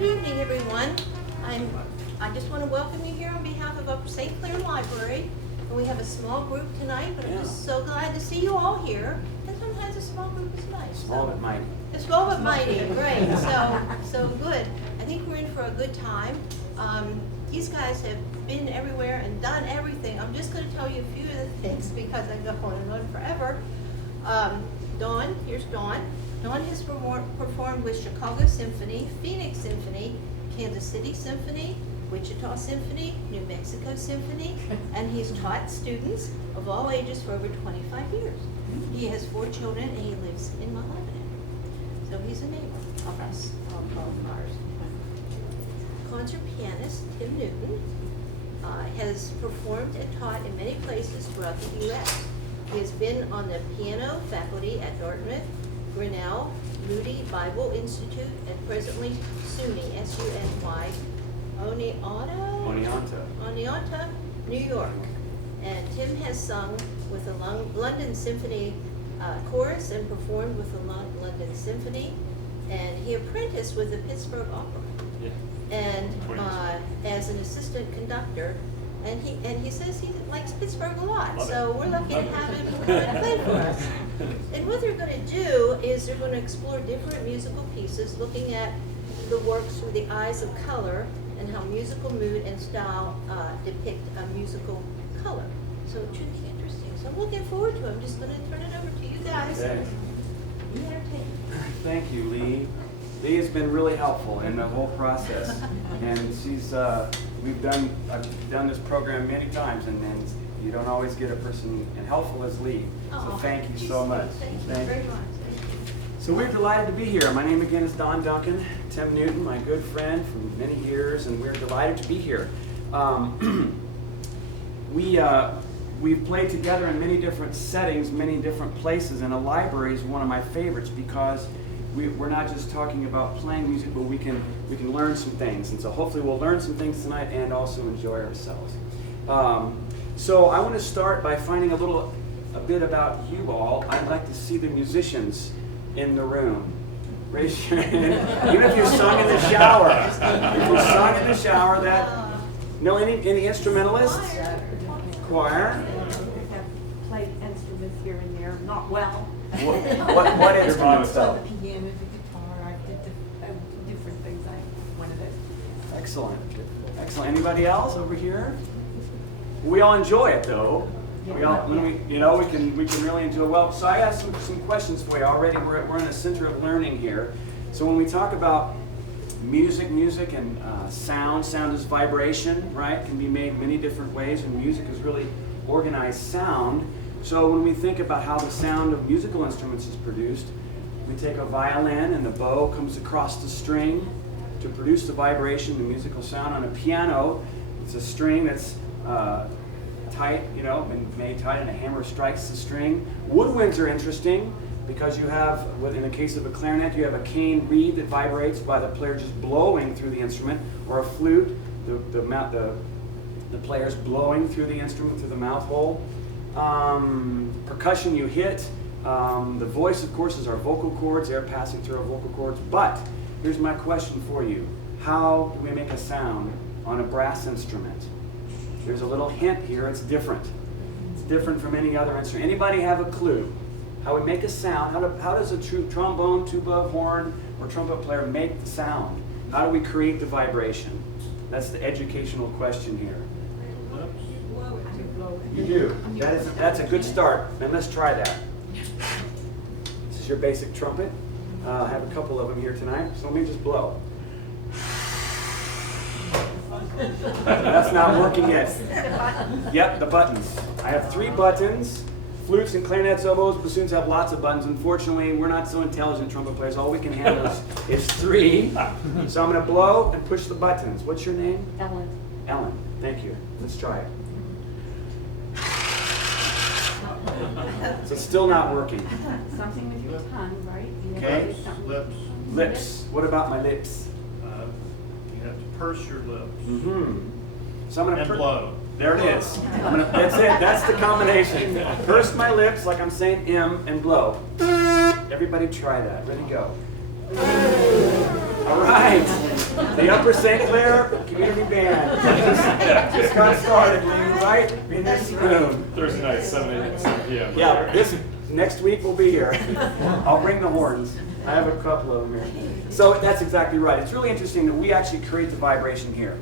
Good evening, everyone. I just want to welcome you here on behalf of Upper St. Clair Library. And we have a small group tonight, but I'm just so glad to see you all here. And sometimes a small group is nice. Small but mighty. Small but mighty, great. So good. I think we're in for a good time. These guys have been everywhere and done everything. I'm just going to tell you a few of the things because I go on and on forever. Dawn, here's Dawn. Dawn has performed with Chicago Symphony, Phoenix Symphony, Kansas City Symphony, Wichita Symphony, New Mexico Symphony, and he's taught students of all ages for over 25 years. He has 4 children and he lives in Mount Lebanon. So he's a neighbor of us, of ours. Concert pianist Tim Newton has performed and taught in many places throughout the U.S. He has been on the piano faculty at Dartmouth, Grinnell, Moody Bible Institute, and presently SUNY, S-U-N-Y, Oneonta, New York. And Tim has sung with the London Symphony Chorus and performed with the London Symphony. And he apprenticed with the Pittsburgh Opera. Yeah. And as an assistant conductor. And he says he likes Pittsburgh a lot, so we're lucky to have him come and play for us. And what they're going to do is they're going to explore different musical pieces, looking at the works through the eyes of color and how musical mood and style depict a musical color. So it should be interesting. So I'm looking forward to it. I'm just going to turn it over to you guys. Okay. Be entertained. Thank you, Lee. Lee has been really helpful in the whole process, and she's I've done this program many times, and you don't always get a person as helpful as Lee. So thank you so much. Thank you very much. So we're delighted to be here. My name again is Don Duncan. Tim Newton, my good friend from many years, and we're delighted to be here. We've played together in many different settings, many different places, and a library is one of my favorites because we're not just talking about playing music, but we can learn some things. And so hopefully we'll learn some things tonight and also enjoy ourselves. So I want to start by finding a bit about you all. I'd like to see the musicians in the room. Raise your hand. Even if you sung in the shower. If you sung in the shower, any instrumentalists? Choir? I've played instruments here and there, not well. What instruments though? The piano, the guitar, I did different things. One of those. Excellent. Excellent. Anybody else over here? We all enjoy it though. We can really enjoy it. Well, so I got some questions for you already. We're in the center of learning here. So when we talk about music and sound is vibration, right? Can be made many different ways, and music is really organized sound. So when we think about how the sound of musical instruments is produced, we take a violin and the bow comes across the string to produce the vibration, the musical sound. On a piano, it's a string that's tight, and made tight, and a hammer strikes the string. Woodwinds are interesting because you have, in the case of a clarinet, you have a cane reed that vibrates by the player just blowing through the instrument, or a flute, the player's blowing through the instrument through the mouth hole. Percussion you hit. The voice, of course, is our vocal cords, air passing through our vocal cords. But here's my question for you. How do we make a sound on a brass instrument? There's a little hint here. It's different. It's different from any other instrument. Anybody have a clue? How we make a sound? How does a true trombone, tuba, horn, or trumpet player make the sound? How do we create the vibration? That's the educational question here. You do. That's a good start. And let's try that. This is your basic trumpet. I have a couple of them here tonight, so let me just blow. That's not working yet. Yep, the buttons. I have 3 buttons. Flutes and clarinets, oboes, bassoons have lots of buttons. Unfortunately, we're not so intelligent trumpet players. All we can handle is 3. So I'm going to blow and push the buttons. What's your name? Ellen. Ellen. Thank you. Let's try it. So it's still not working. Something with your tongue, right? Okay. Lips. What about my lips? You have to purse your lips So I'm going and blow. There it is. That's it. That's the combination. Purse my lips like I'm saying M and blow. Everybody try that. Ready, go. All right. The Upper St. Clair Community Band just got started, Lee, right? In this room. Thursday night, 7 p.m. Yeah, this next week we'll be here. I'll bring the horns. I have a couple of them here. So that's exactly right. It's really interesting that we actually create the vibration here.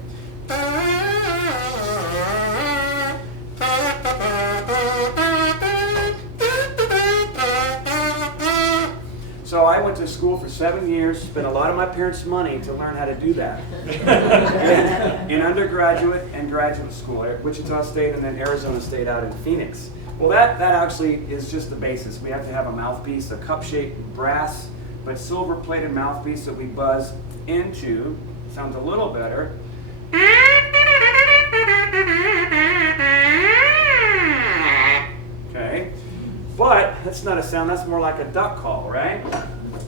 So I went to school for 7 years, spent a lot of my parents' money to learn how to do that. in undergraduate and graduate school at Wichita State and then Arizona State out in Phoenix. Well, that actually is just the basis. We have to have a mouthpiece, a cup-shaped brass but silver-plated mouthpiece that we buzz into. Sounds a little better. Okay, but that's not a sound, that's more like a duck call, right?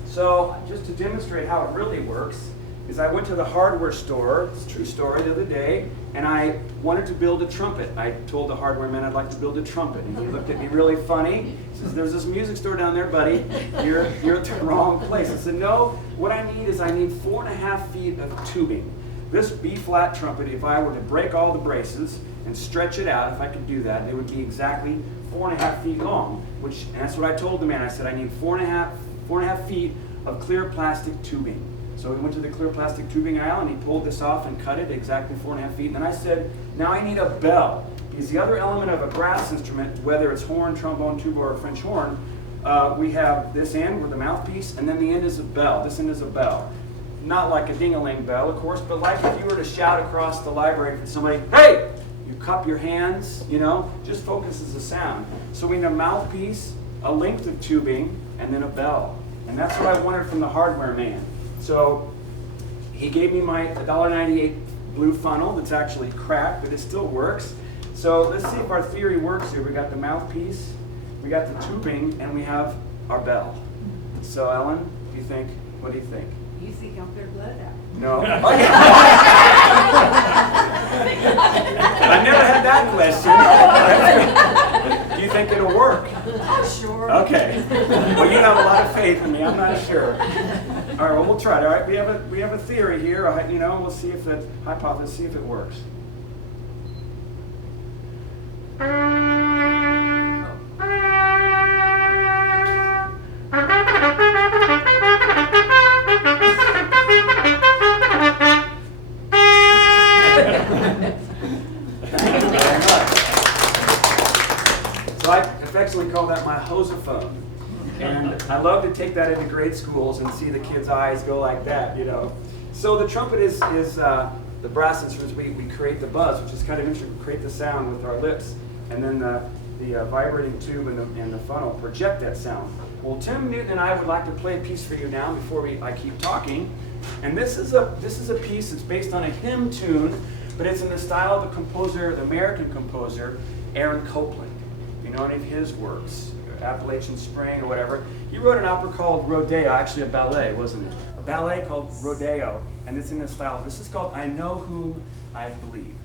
So just to demonstrate how it really works, is I went to the hardware store, it's a true story, the other day, and I wanted to build a trumpet. I told the hardware man I'd like to build a trumpet, and he looked at me really funny. He says, "There's this music store down there, buddy. You're at the wrong place." I said, "No, what I need is I need 4.5 feet of tubing. This B-flat trumpet, if I were to break all the braces and stretch it out, if I could do that, it would be exactly 4.5 feet long, and that's what I told the man. I said, I need 4.5 feet of clear plastic tubing. So we went to the clear plastic tubing aisle and he pulled this off and cut it exactly 4.5 feet. And then I said, now I need a bell. Because the other element of a brass instrument, whether it's horn, trombone, tuba, or French horn, we have this end with the mouthpiece, and then the end is a bell. This end is a bell. Not like a ding-a-ling bell, of course, but like if you were to shout across the library for somebody, "Hey!" You cup your hands, just focuses the sound. So we need a mouthpiece, a length of tubing, and then a bell. And that's what I wanted from the hardware man. So he gave me my $1.98 blue funnel that's actually cracked, but it still works. So let's see if our theory works here. We got the mouthpiece, we got the tubing, and we have our bell. So Ellen, what do you think? You think I'll better blow it out? No. Oh, yeah. I never had that question. Do you think it'll work? Sure. Okay. Well, you have a lot of faith in me. I'm not sure. All right. Well, we'll try it. All right. We have a theory here. We'll see if that hypothesis, see if it works. So I affectionately call that my hosophone. And I love to take that into grade schools and see the kids' eyes go like that, So the trumpet is the brass instruments. We create the buzz, which is kind of interesting. We create the sound with our lips, and then the vibrating tube and the funnel project that sound. Well, Tim Newton and I would like to play a piece for you now before I keep talking. And this is a piece that's based on a hymn tune, but it's in the style of the American composer, Aaron Copland. You know any of his works, Appalachian Spring or whatever. He wrote an opera called Rodeo, actually a ballet, wasn't it? A ballet called Rodeo, and it's in this style. This is called I Know Whom I Believe.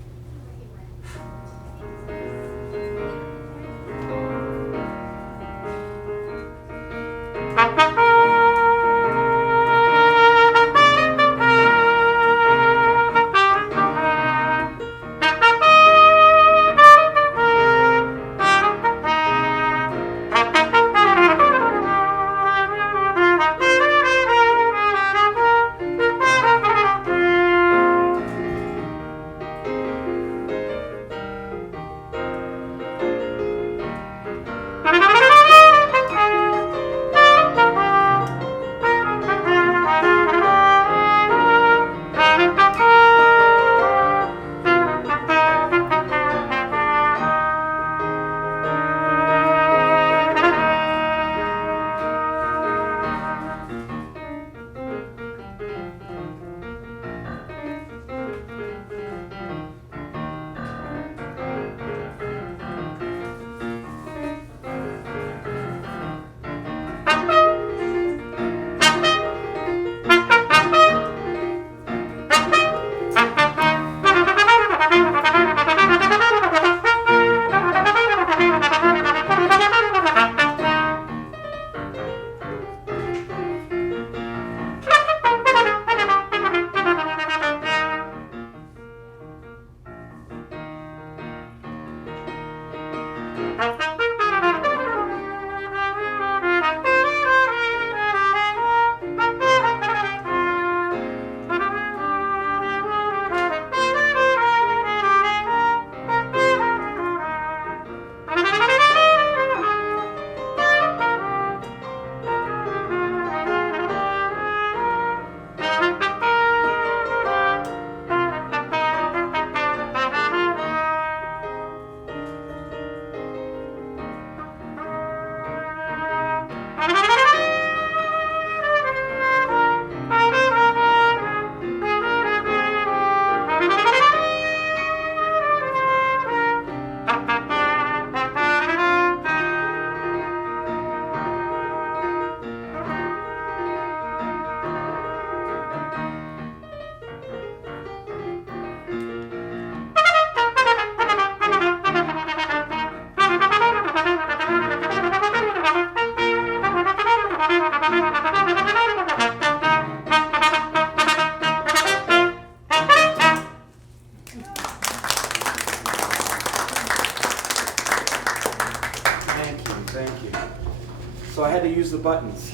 use the buttons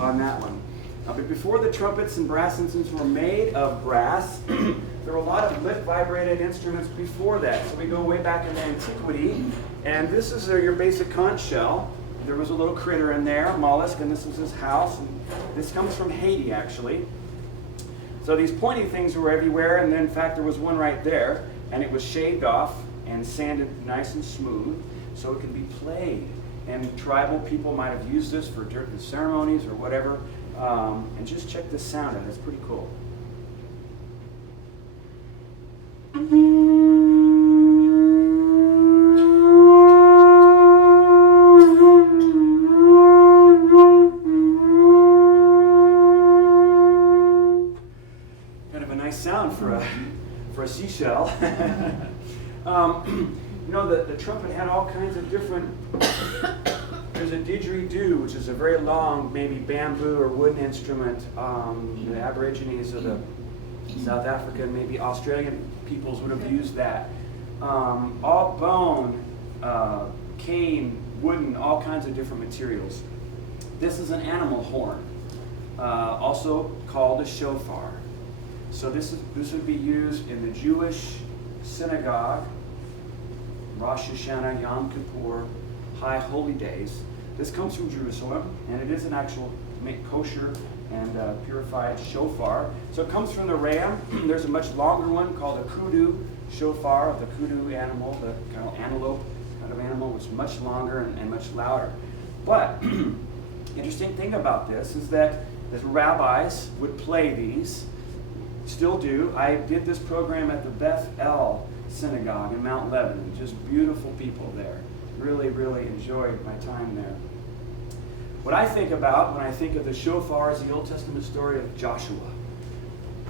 on that one. But before the trumpets and brass instruments were made of brass, there were a lot of lip vibrated instruments before that. So we go way back into antiquity, and this is your basic conch shell. There was a little critter in there, a mollusk, and this was his house. And this comes from Haiti, actually. So these pointy things were everywhere, and then in fact there was one right there, and it was shaved off and sanded nice and smooth so it could be played. And tribal people might have used this for certain ceremonies or whatever. And just check this sound out, it's pretty cool. Kind of a nice sound for a seashell. You know, the trumpet had all kinds of different. There's a didgeridoo, which is a very long, maybe bamboo or wooden instrument. The Aborigines of the South African, maybe Australian peoples would have used that. All bone, cane, wooden, all kinds of different materials. This is an animal horn, also called a shofar. So this would be used in the Jewish synagogue, Rosh Hashanah, Yom Kippur, High Holy Days. This comes from Jerusalem, and it is an actual kosher and purified shofar. So it comes from the ram. There's a much longer one called a kudu shofar, the kudu animal, the kind of antelope kind of animal, which is much longer and much louder. But interesting thing about this is that the rabbis would play these, still do. I did this program at the Beth El Synagogue in Mount Lebanon. Just beautiful people there. Really, really enjoyed my time there. What I think about when I think of the shofar is the Old Testament story of Joshua.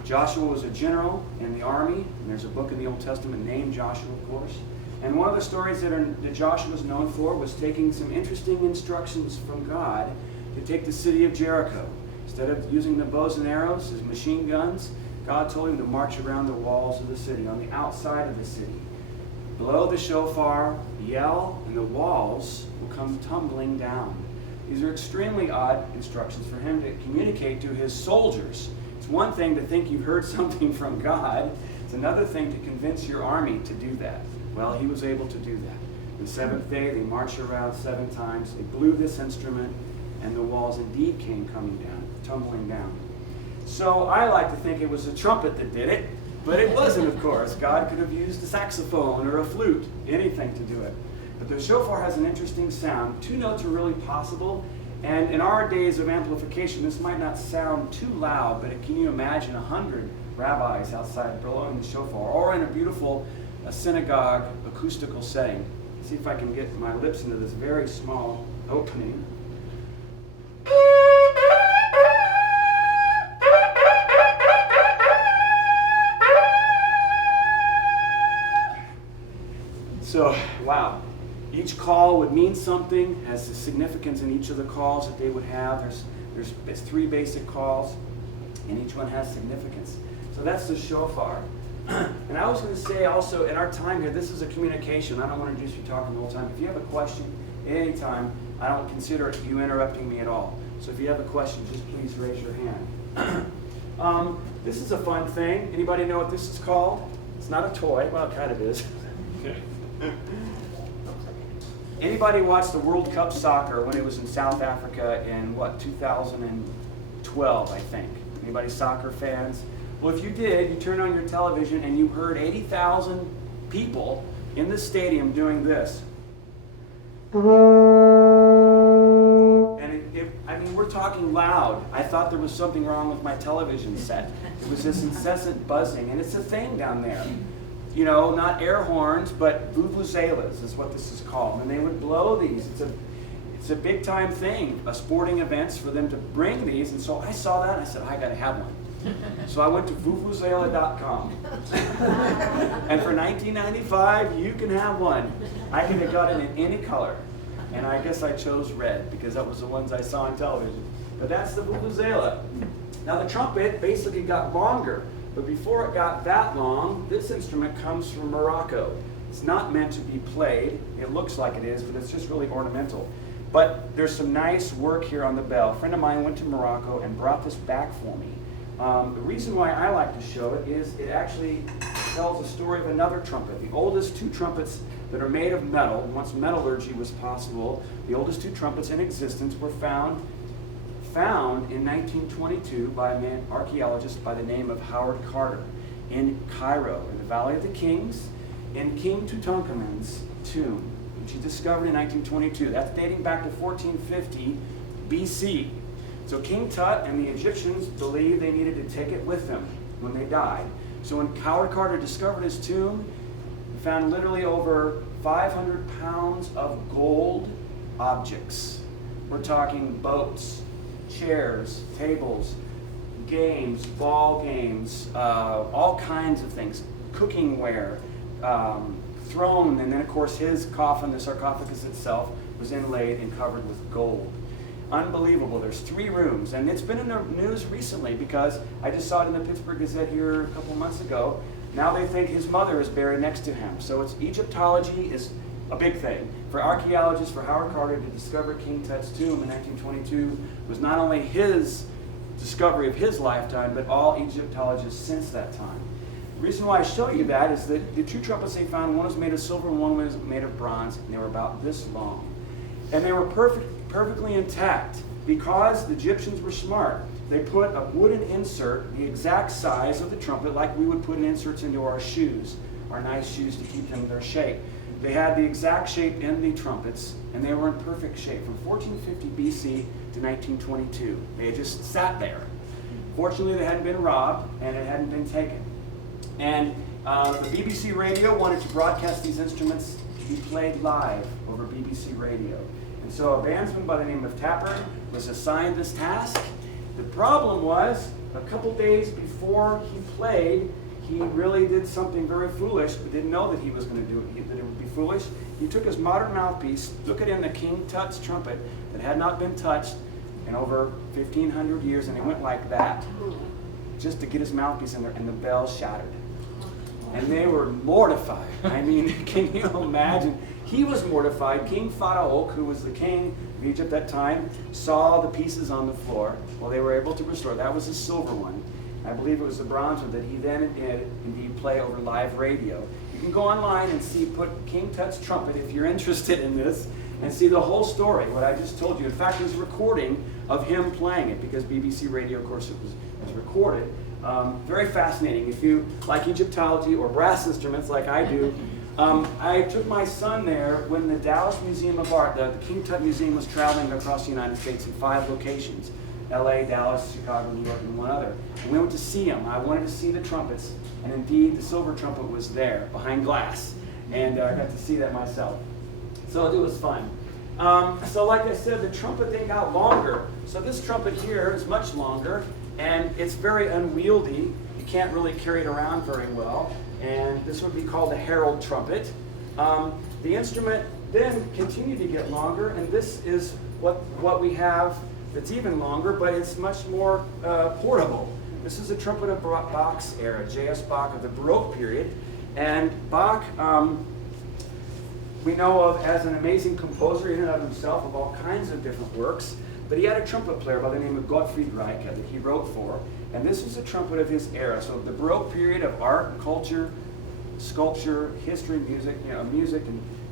Joshua was a general in the army, and there's a book in the Old Testament named Joshua, of course. And one of the stories that Joshua was known for was taking some interesting instructions from God to take the city of Jericho. Instead of using the bows and arrows as machine guns, God told him to march around the walls of the city, on the outside of the city. Blow the shofar, yell, and the walls will come tumbling down. These are extremely odd instructions for him to communicate to his soldiers. It's one thing to think you've heard something from God. It's another thing to convince your army to do that. Well, he was able to do that. The seventh day, they marched around 7 times. They blew this instrument, and the walls indeed came coming down, tumbling down. So I like to think it was a trumpet that did it, but it wasn't, of course. God could have used a saxophone or a flute, anything to do it. But the shofar has an interesting sound. 2 notes are really possible, and in our days of amplification, this might not sound too loud, but can you imagine 100 rabbis outside blowing the shofar, or in a beautiful synagogue acoustical setting? See if I can get my lips into this very small opening. So, wow. Each call would mean something, has a significance in each of the calls that they would have. There's 3 basic calls, and each one has significance. So that's the shofar. And I was going to say also, in our time here, this is a communication. I don't want to just be talking the whole time. If you have a question at any time, I don't consider it you interrupting me at all. So if you have a question, just please raise your hand. This is a fun thing. Anybody know what this is called? It's not a toy. Well, it kind of is. Anybody watch the World Cup soccer when it was in South Africa in, 2012, I think? Anybody soccer fans? Well, if you did, you turned on your television and you heard 80,000 people in the stadium doing this. And we're talking loud. I thought there was something wrong with my television set. It was this incessant buzzing, and it's a thing down there. You know, not air horns, but vuvuzelas is what this is called. And they would blow these. It's a big time thing, sporting events for them to bring these. And so I saw that and I said, I gotta have one. So I went to vuvuzela.com. And for $19.95, you can have one. I could have got it in any color. And I guess I chose red because that was the ones I saw on television. But that's the vuvuzela. Now the trumpet basically got longer. But before it got that long, this instrument comes from Morocco. It's not meant to be played. It looks like it is, but it's just really ornamental. But there's some nice work here on the bell. A friend of mine went to Morocco and brought this back for me. The reason why I like to show it is it actually tells a story of another trumpet. The oldest two trumpets that are made of metal, once metallurgy was possible, the oldest two trumpets in existence were found in 1922 by an archaeologist by the name of Howard Carter in Cairo, in the Valley of the Kings, in King Tutankhamun's tomb, which he discovered in 1922. That's dating back to 1450 BC. So King Tut and the Egyptians believed they needed to take it with them when they died. So when Howard Carter discovered his tomb, he found literally over 500 pounds of gold objects. We're talking boats, chairs, tables, games, ball games, all kinds of things, cooking ware, throne, and then of course his coffin, the sarcophagus itself, was inlaid and covered with gold. Unbelievable. There's 3 rooms, and it's been in the news recently because I just saw it in the Pittsburgh Gazette here a couple months ago. Now they think his mother is buried next to him. So it's Egyptology is a big thing. For archaeologists, for Howard Carter to discover King Tut's tomb in 1922 was not only his discovery of his lifetime, but all Egyptologists since that time. The reason why I show you that is that the 2 trumpets they found, one was made of silver and one was made of bronze, and they were about this long. And they were perfectly intact because the Egyptians were smart. They put a wooden insert, the exact size of the trumpet, like we would put in inserts into our shoes, our nice shoes to keep them in their shape. They had the exact shape in the trumpets, and they were in perfect shape from 1450 BC to 1922. They had just sat there. Fortunately, they hadn't been robbed, and it hadn't been taken. And the BBC Radio wanted to broadcast these instruments to be played live over BBC Radio. And so a bandsman by the name of Tapper was assigned this task. The problem was, a couple days before he played, he really did something very foolish, but didn't know that he was going to do it, that it would be foolish. He took his modern mouthpiece, stuck it in the King Tut's trumpet that had not been touched in over 1,500 years, and it went like that, just to get his mouthpiece in there, and the bell shattered. And they were mortified. I mean, can you imagine? He was mortified. King Pharaoh, who was the king of Egypt at that time, saw the pieces on the floor. Well, they were able to restore. That was the silver one. I believe it was the bronze one that he then did indeed play over live radio. You can go online and see, put King Tut's trumpet if you're interested in this, and see the whole story, what I just told you. In fact, there's a recording of him playing it because BBC Radio, of course, it was recorded. Very fascinating. If you like Egyptology or brass instruments like I do, I took my son there when the Dallas Museum of Art, the King Tut Museum, was traveling across the United States in 5 locations. LA, Dallas, Chicago, New York, and one other. And we went to see him. I wanted to see the trumpets, and indeed the silver trumpet was there behind glass. And I got to see that myself. So it was fun. So like I said, the trumpet, they got longer. So this trumpet here is much longer, and it's very unwieldy. You can't really carry it around very well. And this would be called a herald trumpet. The instrument then continued to get longer, and this is what we have that's even longer, but it's much more portable. This is a trumpet of Bach's era, J.S. Bach of the Baroque period. And Bach, we know of as an amazing composer in and of himself of all kinds of different works, but he had a trumpet player by the name of Gottfried Reiche that he wrote for, and this was a trumpet of his era. So the Baroque period of art, culture, sculpture, history, music, music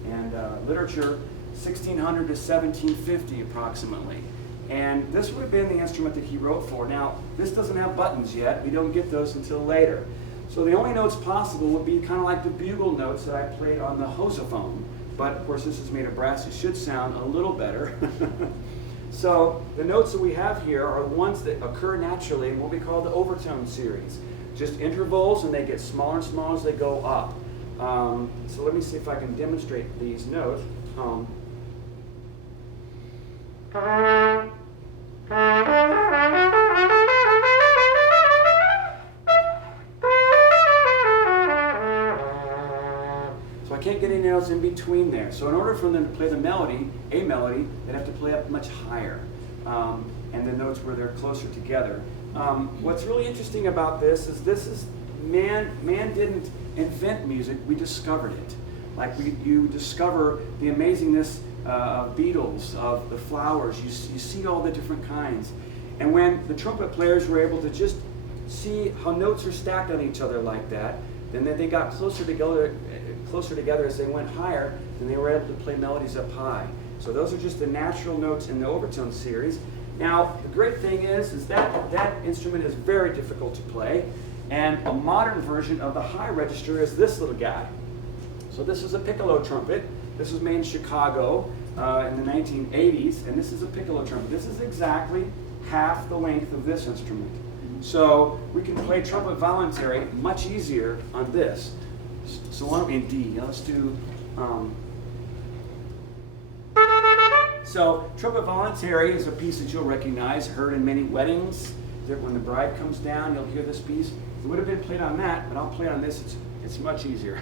and literature, 1600 to 1750 approximately. And this would have been the instrument that he wrote for. Now, this doesn't have buttons yet. We don't get those until later. So the only notes possible would be kind of like the bugle notes that I played on the hosophone. But of course, this is made of brass. It should sound a little better. So the notes that we have here are the ones that occur naturally in what we call the overtone series. Just intervals, and they get smaller and smaller as they go up. So let me see if I can demonstrate these notes. So I can't get any notes in between there. So in order for them to play the melody, a melody, they'd have to play up much higher. And the notes where they're closer together. What's really interesting about this is man didn't invent music, we discovered it. Like you discover the amazingness beetles, of the flowers. You see all the different kinds. And when the trumpet players were able to just see how notes are stacked on each other like that, then they got closer together as they went higher, then they were able to play melodies up high. So those are just the natural notes in the overtone series. Now, the great thing is that instrument is very difficult to play, and a modern version of the high register is this little guy. So this is a piccolo trumpet. This was made in Chicago in the 1980s, and this is a piccolo trumpet. This is exactly half the length of this instrument. So we can play trumpet voluntary much easier on this. So why don't we in D? Now let's do. So trumpet voluntary is a piece that you'll recognize, heard in many weddings. When the bride comes down, you'll hear this piece. It would have been played on that, but I'll play it on this. It's much easier.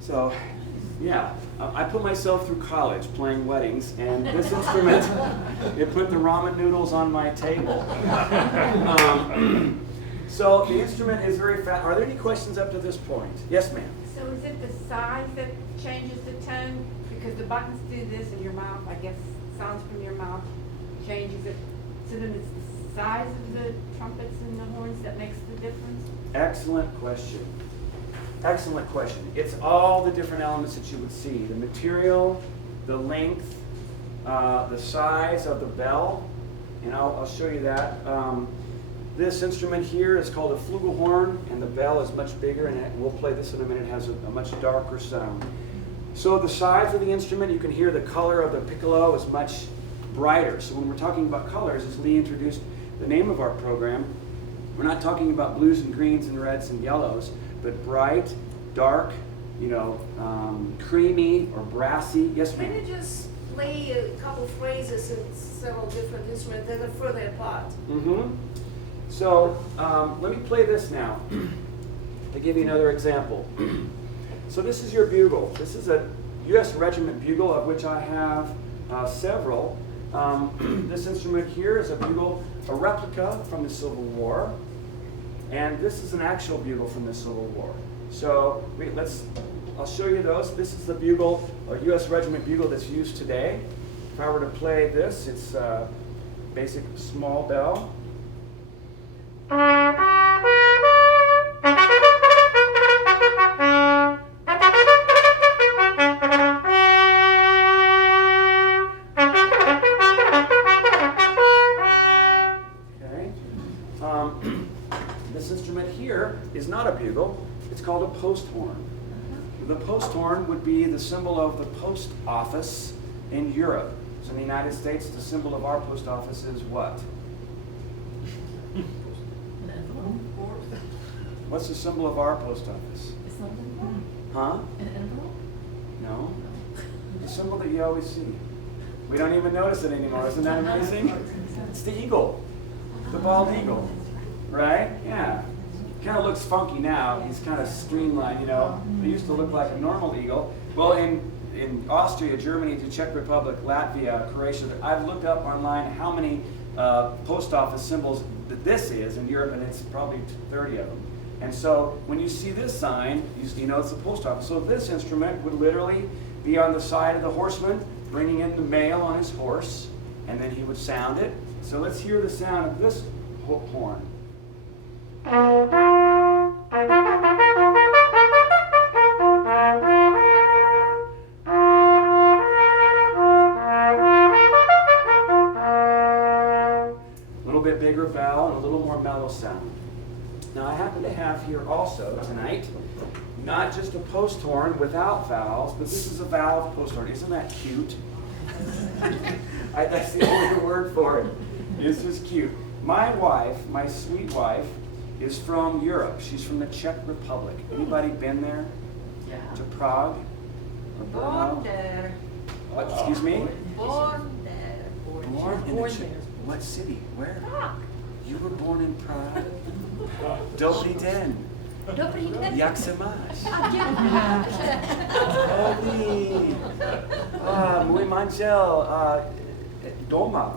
So, yeah, I put myself through college playing weddings, and this instrument, it put the ramen noodles on my table. So the instrument is very fast. Are there any questions up to this point? Yes, ma'am. So is it the size that changes the tone? Because the buttons do this in your mouth, I guess sounds from your mouth changes it. So then it's the size of the trumpets and the horns that makes the difference? Excellent question. Excellent question. It's all the different elements that you would see. The material, the length, the size of the bell, and I'll show you that. This instrument here is called a flugelhorn, and the bell is much bigger, and we'll play this in a minute. It has a much darker sound. So the size of the instrument, you can hear the color of the piccolo is much brighter. So when we're talking about colors, as Lee introduced the name of our program, we're not talking about blues and greens and reds and yellows, but bright, dark, creamy or brassy. Yes, Can ma'am. you just play a couple phrases in several different instruments that are further apart? Mm-hmm. So let me play this now to give you another example. So this is your bugle. This is a U.S. regiment bugle, of which I have several. This instrument here is a bugle, a replica from the Civil War, and this is an actual bugle from the Civil War. So I'll show you those. This is the bugle, a U.S. regiment bugle that's used today. If I were to play this, it's a basic small bell. This instrument here is not a bugle, it's called a post horn. The post horn would be the symbol of the post office in Europe. So in the United States, the symbol of our post office is what? What's the symbol of our post office? Huh? An envelope? No. The symbol that you always see. We don't even notice it anymore. Isn't that amazing? It's the eagle, the bald eagle. Right? Yeah. Kind of looks funky now. He's kind of streamlined, you know. They used to look like a normal eagle. Well, in Austria, Germany, the Czech Republic, Latvia, Croatia, I've looked up online how many post office symbols that this is in Europe, and it's probably 30 of them. And so when you see this sign, you know it's the post office. So this instrument would literally be on the side of the horseman, bringing in the mail on his horse, and then he would sound it. So let's hear the sound of this horn. A little bit bigger bell and a little more mellow sound. Now I happen to have here also tonight, not just a post horn without valves, but this is a valve post horn. Isn't that cute? That's the only word for it. It's just cute. My wife, my sweet wife, is from Europe. She's from the Czech Republic. Anybody been there? Yeah. To Prague? Or Brno? Born there. What, excuse me? Born there. Born in the Czech. What city? Where? Prague. You were born in Prague? Dobrý den. Dobrý den. Jak se máš? A děkuji. Dobrý. Můj manžel doma.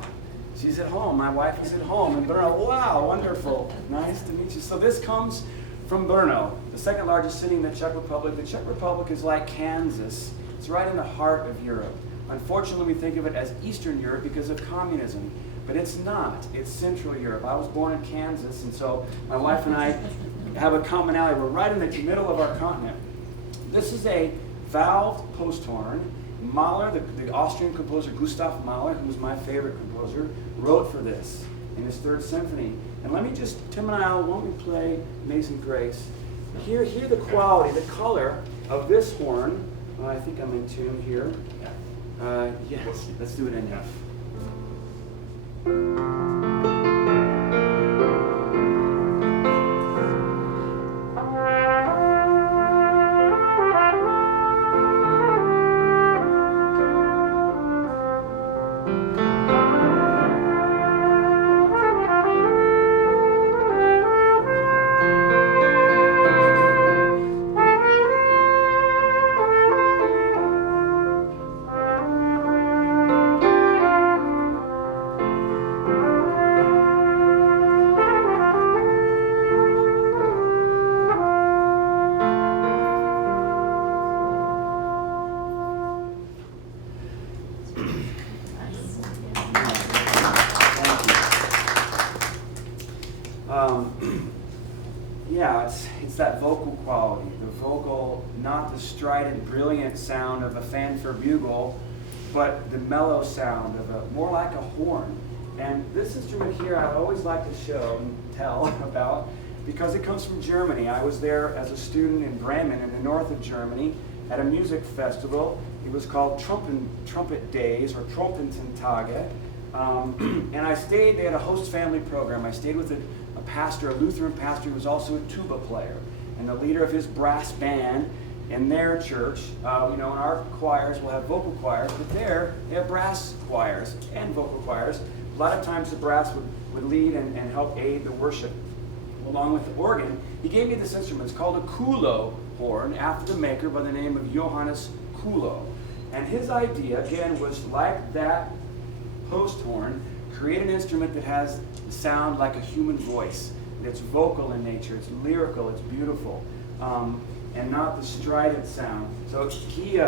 She's at home. My wife is at home in Brno. Wow, wonderful. Nice to meet you. So this comes from Brno, the second largest city in the Czech Republic. The Czech Republic is like Kansas. It's right in the heart of Europe. Unfortunately, we think of it as Eastern Europe because of communism, but it's not. It's Central Europe. I was born in Kansas, and so my wife and I have a commonality. We're right in the middle of our continent. This is a valved post horn. Mahler, the Austrian composer Gustav Mahler, who's my favorite composer, wrote for this in his Third Symphony. And let me just, Tim and I, won't we play Amazing Grace? Hear the quality, the color of this horn. I think I'm in tune here. Yes, let's do it in F. Yeah, it's that vocal quality, the vocal, not the strident, brilliant sound of a fanfare bugle, but the mellow sound of more like a horn. And this instrument here I always like to show and tell about because it comes from Germany. I was there as a student in Bremen in the north of Germany at a music festival. It was called Trumpet Days or Trompetentage. And I stayed, they had a host family program. I stayed with a pastor, a Lutheran pastor who was also a tuba player and the leader of his brass band in their church. In our choirs we'll have vocal choirs, but there they have brass choirs and vocal choirs. A lot of times the brass would lead and help aid the worship along with the organ. He gave me this instrument. It's called a Kuhlo horn after the maker by the name of Johannes Kuhlo. And his idea, again, was like that post horn, create an instrument that has the sound like a human voice. It's vocal in nature, it's lyrical, it's beautiful, and not the strident sound. So he,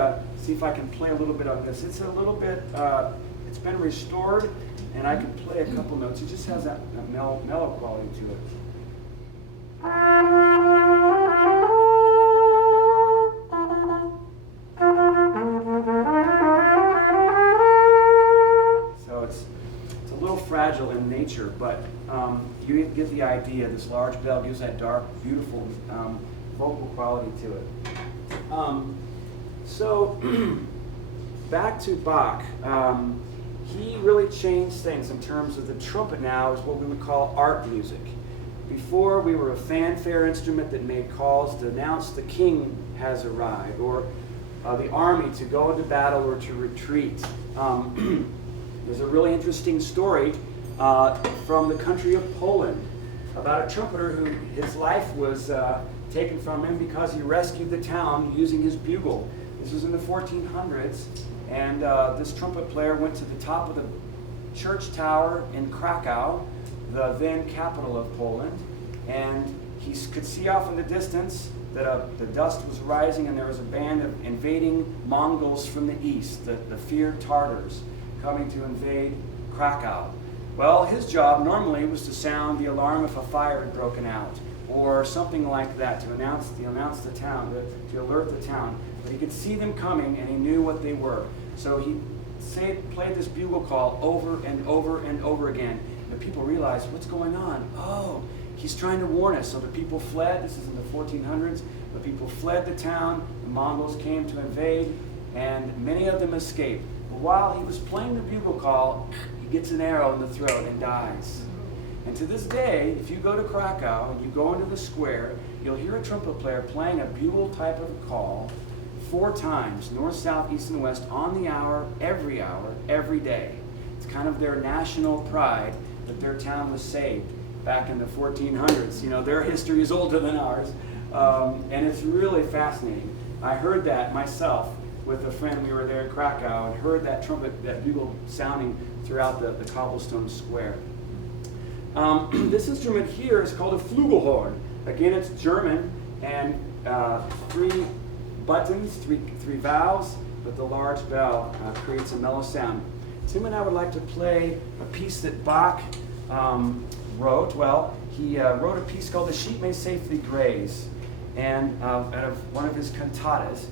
see if I can play a little bit on this. It's a little bit, it's been restored, and I can play a couple notes. It just has that mellow quality to it. Fragile in nature, but you get the idea. This large bell gives that dark, beautiful vocal quality to it. So back to Bach. He really changed things in terms of the trumpet. Now is what we would call art music. Before, we were a fanfare instrument that made calls to announce the king has arrived, or the army to go into battle or to retreat. There's a really interesting story from the country of Poland about a trumpeter who his life was taken from him because he rescued the town using his bugle. This was in the 1400s, and this trumpet player went to the top of the church tower in Krakow, the then capital of Poland, and he could see off in the distance that the dust was rising and there was a band of invading Mongols from the east, the feared Tartars, coming to invade Krakow. Well, his job normally was to sound the alarm if a fire had broken out, or something like that, to announce the town, to alert the town. But he could see them coming, and he knew what they were. So he played this bugle call over and over and over again. And the people realized, what's going on? Oh, he's trying to warn us. So the people fled. This is in the 1400s. The people fled the town. The Mongols came to invade, and many of them escaped. While he was playing the bugle call, he gets an arrow in the throat and dies. And to this day, if you go to Krakow and you go into the square, you'll hear a trumpet player playing a bugle type of a call 4 times, north, south, east, and west, on the hour, every day. It's kind of their national pride that their town was saved back in the 1400s. You know, their history is older than ours. And it's really fascinating. I heard that myself with a friend. We were there at Krakow and heard that trumpet, that bugle sounding throughout the cobblestone square. This instrument here is called a Flugelhorn. Again, it's German, and 3 buttons, three valves, but the large bell creates a mellow sound. Tim and I would like to play a piece that Bach wrote. Well, he wrote a piece called "The Sheep May Safely Graze," and out of one of his cantatas.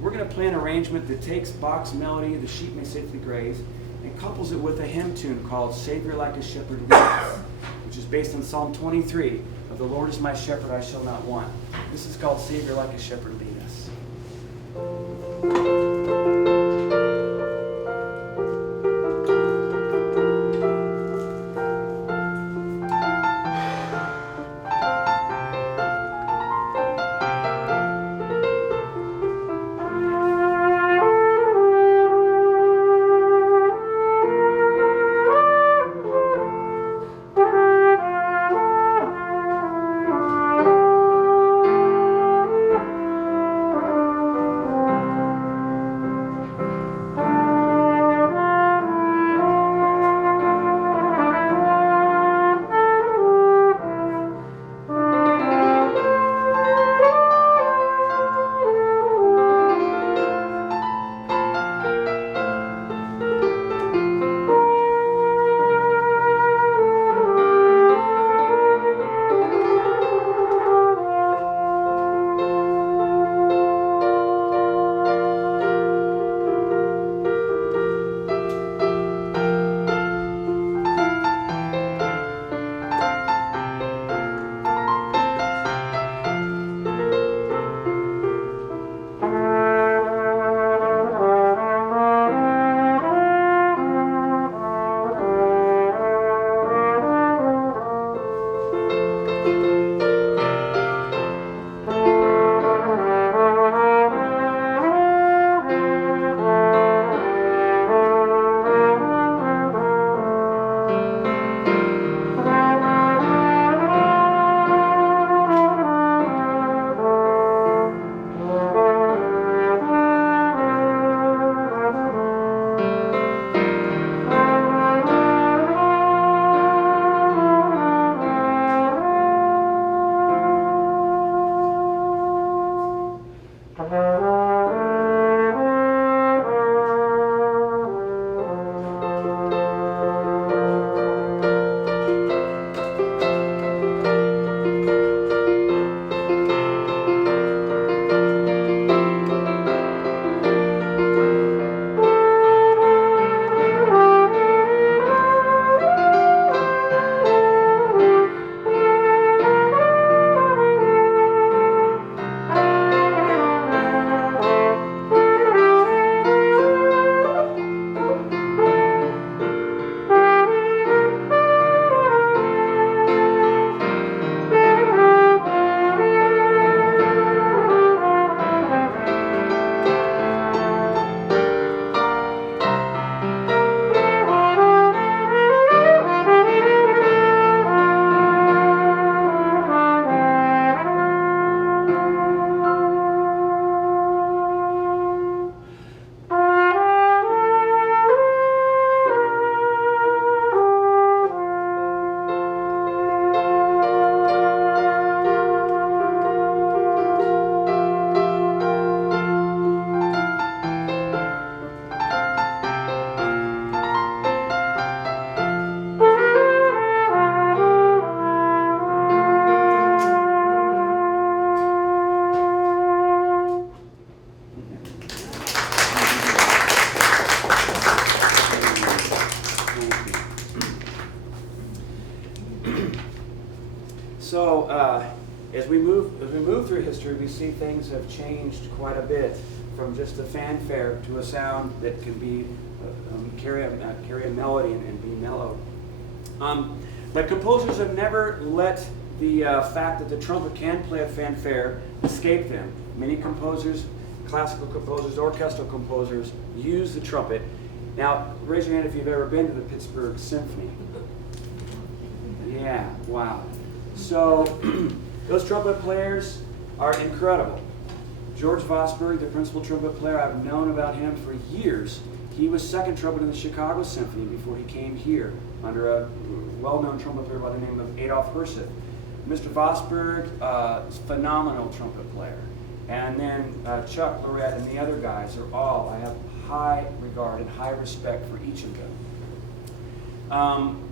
We're going to play an arrangement that takes Bach's melody, "The Sheep May Safely Graze," and couples it with a hymn tune called "Savior Like a Shepherd Lead Us," which is based on Psalm 23 of "The Lord is my shepherd, I shall not want." This is called "Savior Like a Shepherd Lead Us." So as we move through history, we see things have changed quite a bit from just a fanfare to a sound that can be carry a melody and be mellow. But composers have never let the fact that the trumpet can play a fanfare escape them. Many composers, classical composers, orchestral composers, use the trumpet. Now, raise your hand if you've ever been to the Pittsburgh Symphony. Yeah, wow. So those trumpet players are incredible. George Vosburgh, the principal trumpet player, I've known about him for years. He was second trumpet in the Chicago Symphony before he came here under a well-known trumpet player by the name of Adolf Herseth. Mr. Vosburgh is a phenomenal trumpet player. And then Chuck, Lorette, and the other guys are all, I have high regard and high respect for each of them.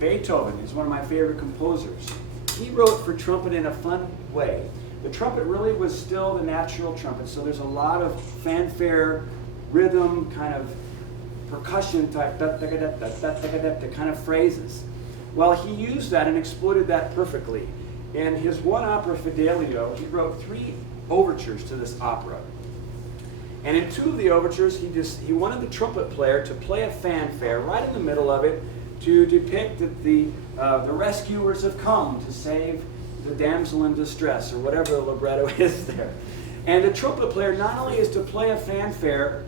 Beethoven is one of my favorite composers. He wrote for trumpet in a fun way. The trumpet really was still the natural trumpet, so there's a lot of fanfare, rhythm, kind of percussion type, the kind of phrases. Well, he used that and exploited that perfectly. In his one opera, Fidelio, he wrote 3 overtures to this opera. And in 2 of the overtures, he wanted the trumpet player to play a fanfare right in the middle of it to depict that the rescuers have come to save the damsel in distress, or whatever the libretto is there. And the trumpet player not only is to play a fanfare,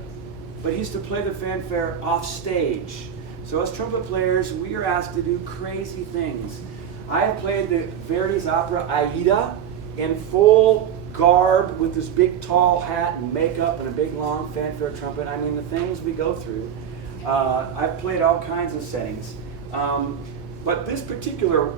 but he's to play the fanfare off stage. So as trumpet players, we are asked to do crazy things. I have played the Verdi's opera Aida in full garb with this big tall hat and makeup and a big long fanfare trumpet. I mean, the things we go through. I've played all kinds of settings. But this particular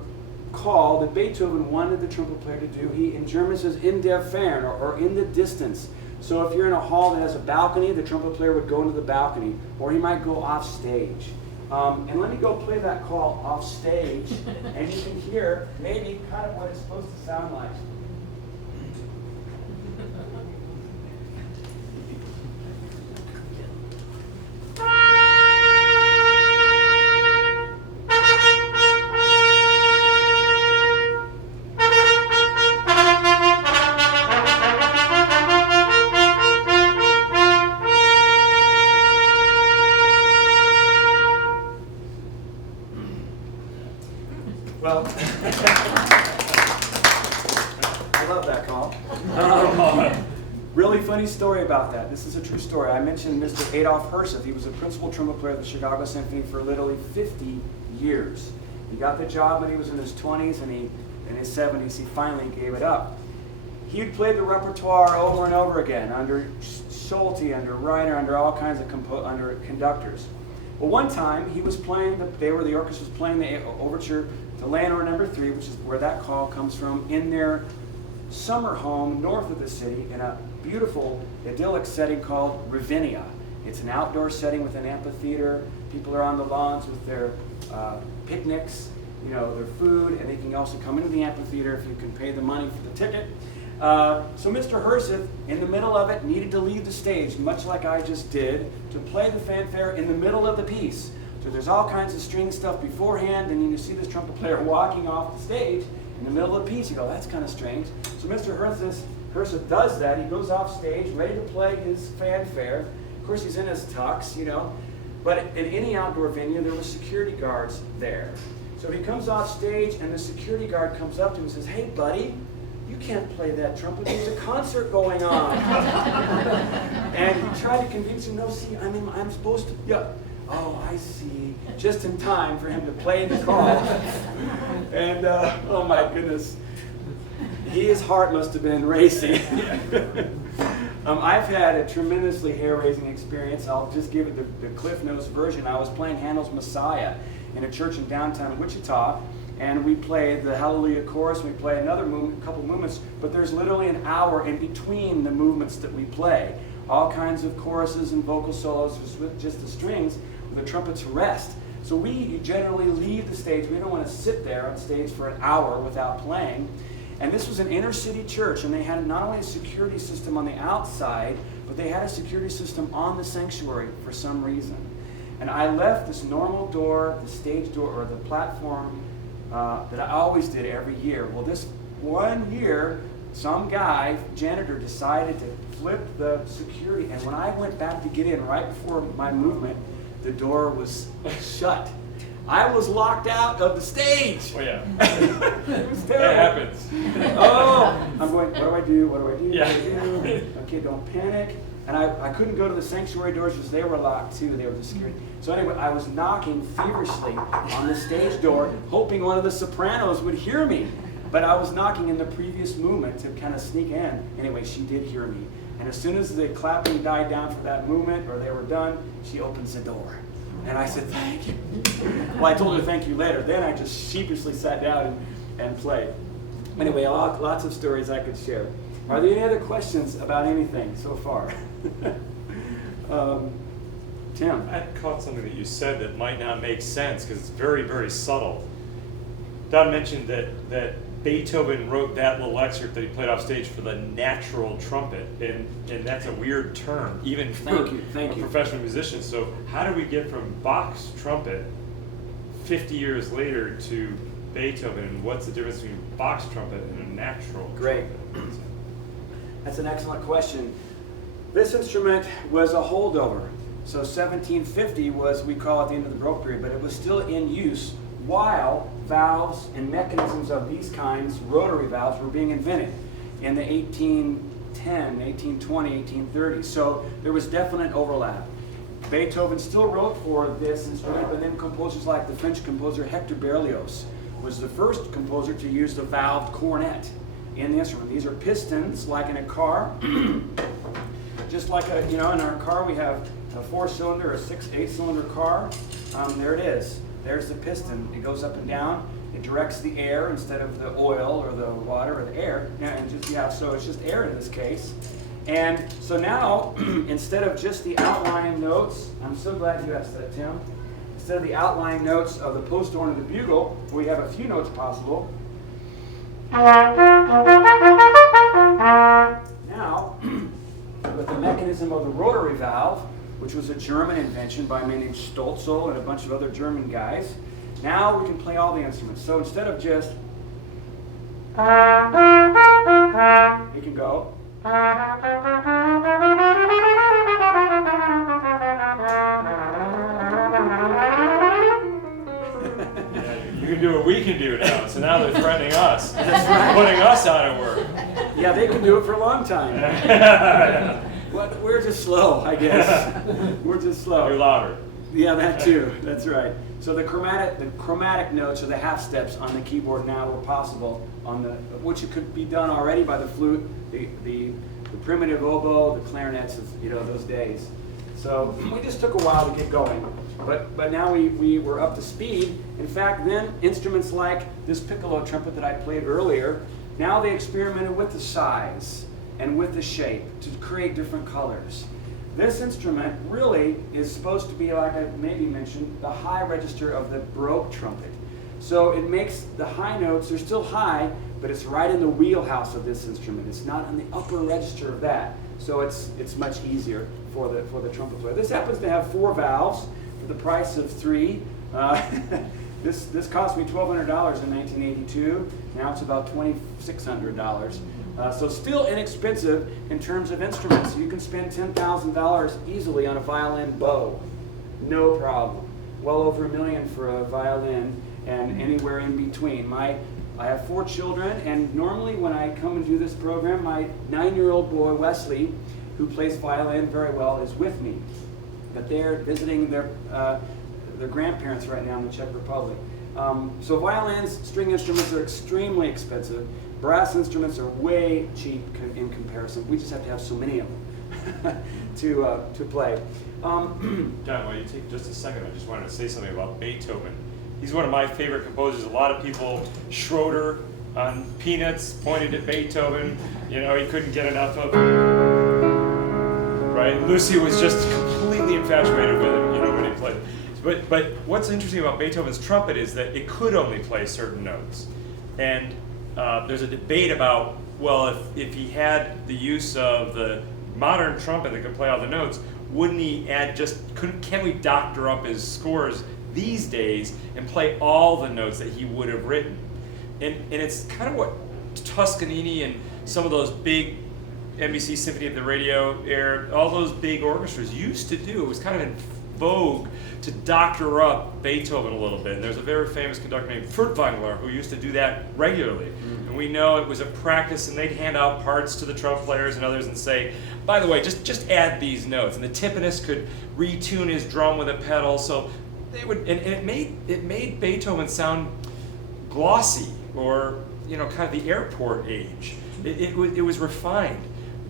call that Beethoven wanted the trumpet player to do, he in German says in der Ferne, or in the distance. So if you're in a hall that has a balcony, the trumpet player would go into the balcony, or he might go off stage. And let me go play that call off stage, and you can hear maybe kind of what it's supposed to sound like. Well, I love that call. Really funny story about that. This is a true story. I mentioned Mr. Adolf Herseth. He was a principal trumpet player of the Chicago Symphony for literally 50 years. He got the job when he was in his 20s, and in his 70s he finally gave it up. He had played the repertoire over and over again under Schulte, under Reiner, under all kinds of under conductors. Well, one time he was playing, the orchestra was playing the overture to Leonore No. 3, which is where that call comes from, in their summer home north of the city in a beautiful, idyllic setting called Ravinia. It's an outdoor setting with an amphitheater. People are on the lawns with their picnics, their food, and they can also come into the amphitheater if you can pay the money for the ticket. So Mr. Herseth, in the middle of it, needed to leave the stage, much like I just did, to play the fanfare in the middle of the piece. So there's all kinds of string stuff beforehand, and you see this trumpet player walking off the stage in the middle of the piece. You go, that's kind of strange. So Mr. Herseth does that. He goes off stage, ready to play his fanfare. Of course, he's in his tux, But in any outdoor venue, there were security guards there. So he comes off stage, and the security guard comes up to him and says, "Hey, buddy, you can't play that trumpet. There's a concert going on." And he tried to convince him, "No, see, I'm supposed to." Yeah. Oh, I see. Just in time for him to play the call. And oh my goodness, his heart must have been racing. I've had a tremendously hair-raising experience. I'll just give it the Cliff Notes version. I was playing Handel's Messiah in a church in downtown Wichita, and we played the Hallelujah chorus. We play another couple movements, but there's literally an hour in between the movements that we play. All kinds of choruses and vocal solos with just the strings, with the trumpets rest. So we generally leave the stage. We don't want to sit there on stage for an hour without playing. And this was an inner city church, and they had not only a security system on the outside, but they had a security system on the sanctuary for some reason. And I left this normal door, the stage door, or the platform that I always did every year. Well, this one year, some guy, janitor, decided to flip the security, and when I went back to get in right before my movement, the door was shut. I was locked out of the stage. Oh yeah. It was terrible. That happens. Oh, I'm going, what do I do? What do I do? Yeah. What do I do? Okay, don't panic. And I couldn't go to the sanctuary doors because they were locked too. They were the security. So anyway, I was knocking feverishly on the stage door, hoping one of the sopranos would hear me. But I was knocking in the previous movement to kind of sneak in. Anyway, she did hear me. And as soon as the clapping died down for that movement, or they were done, she opens the door. And I said, thank you. Well, I told her thank you later. Then I just sheepishly sat down and played. Anyway, lots of stories I could share. Are there any other questions about anything so far? Tim? I caught something that you said that might not make sense because it's very, very subtle. Don mentioned that Beethoven wrote that little excerpt that he played off stage for the natural trumpet, and that's a weird term, even for Thank you. professional musicians. So how do we get from Bach's trumpet 50 years later to Beethoven, and what's the difference between Bach's trumpet and a natural Great. trumpet? That's an excellent question. This instrument was a holdover. So 1750 was, we call it the end of the Baroque period, but it was still in use while valves and mechanisms of these kinds, rotary valves, were being invented in the 1810, 1820, 1830s. So there was definite overlap. Beethoven still wrote for this instrument, but then composers like the French composer Hector Berlioz was the first composer to use the valved cornet in the instrument. These are pistons, like in a car. Just like in our car we have a 4-cylinder, a 8-cylinder car. There it is. There's the piston. It goes up and down. It directs the air instead of the oil or the water or the air. So it's just air in this case. And so now, instead of just the outline notes, I'm so glad you asked that, Tim. Instead of the outline notes of the post horn and the bugle, we have a few notes possible. Now, with the mechanism of the rotary valve, which was a German invention by a man named Stölzel and a bunch of other German guys, now we can play all the instruments. So instead of just, we can go. You can do what we can do now, so now they're threatening us. That's right. Putting us out of work. Yeah, they can do it for a long time. Well, we're just slow, I guess. We're just slow. You're louder. Yeah, that too. That's right. So the chromatic notes, or the half steps on the keyboard now were possible on which it could be done already by the flute, the primitive oboe, the clarinets of those days. So we just took a while to get going, but now we were up to speed. In fact, then instruments like this piccolo trumpet that I played earlier, now they experimented with the size and with the shape to create different colors. This instrument really is supposed to be, like I maybe mentioned, the high register of the Baroque trumpet. So it makes the high notes, they're still high, but it's right in the wheelhouse of this instrument. It's not in the upper register of that. So it's much easier for the trumpet player. This happens to have 4 valves for the price of 3. This cost me $1,200 in 1982. Now it's about $2,600. So still inexpensive in terms of instruments. You can spend $10,000 easily on a violin bow. No problem. Well over $1 million for a violin, and anywhere in between. I have 4 children, and normally when I come and do this program, my 9-year-old boy, Wesley, who plays violin very well, is with me. But they're visiting their grandparents right now in the Czech Republic. So violins, string instruments are extremely expensive. Brass instruments are way cheap in comparison. We just have to have so many of them to play. John, while you take just a second, I just wanted to say something about Beethoven. He's one of my favorite composers. A lot of people, Schroeder on Peanuts pointed at Beethoven. He couldn't get enough of him. Right? Lucy was just completely infatuated with him, when he played. But what's interesting about Beethoven's trumpet is that it could only play certain notes. And there's a debate about, well, if he had the use of the modern trumpet that could play all the notes, wouldn't he add can we doctor up his scores these days and play all the notes that he would have written? And it's kind of what Toscanini and some of those big NBC Symphony of the Radio era, all those big orchestras used to do. It was kind of in vogue to doctor up Beethoven a little bit. And there's a very famous conductor named Furtwängler who used to do that regularly. Mm-hmm. And we know it was a practice, and they'd hand out parts to the trumpet players and others and say, by the way, just add these notes. And the timpanist could retune his drum with a pedal. So they would, and it made Beethoven sound glossy or kind of the airport age. It was refined.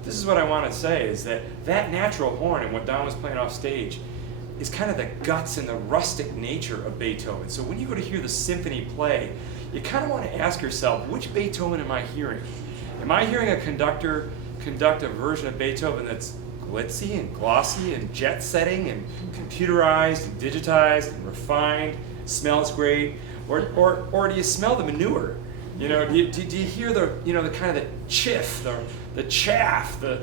This is what I want to say, is that natural horn and what Don was playing off stage is kind of the guts and the rustic nature of Beethoven. So when you go to hear the symphony play, you kind of want to ask yourself, which Beethoven am I hearing? Am I hearing a conductor conduct a version of Beethoven that's glitzy and glossy and jet setting and computerized and digitized and refined, smells great, or do you smell the manure? Do you hear the the kind of the chiff, the chaff, the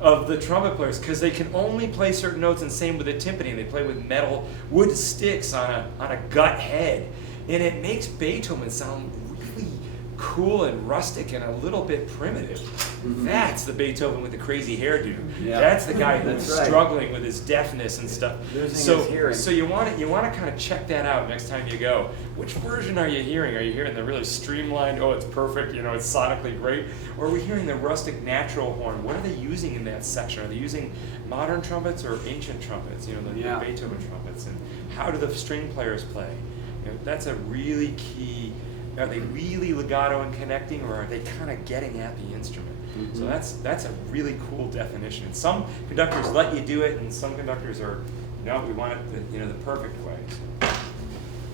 of the trumpet players, because they can only play certain notes, and same with the timpani. They play with metal wood sticks on a gut head, and it makes Beethoven sound really cool and rustic and a little bit primitive. Mm-hmm. That's the Beethoven with the crazy hairdo. Yeah. That's the guy that's That's right. struggling with his deafness and stuff. Losing his hearing. So you want to kind of check that out next time you go. Which version are you hearing? Are you hearing the really streamlined, oh, it's perfect, it's sonically great? Or are we hearing the rustic natural horn? What are they using in that section? Are they using modern trumpets or ancient trumpets? The Yeah. Beethoven trumpets. And how do the string players play? That's a really key. Are they really legato and connecting, or are they kind of getting at the instrument? Mm-hmm. So that's a really cool definition. And some conductors let you do it, and some conductors are, no, we want it the perfect way.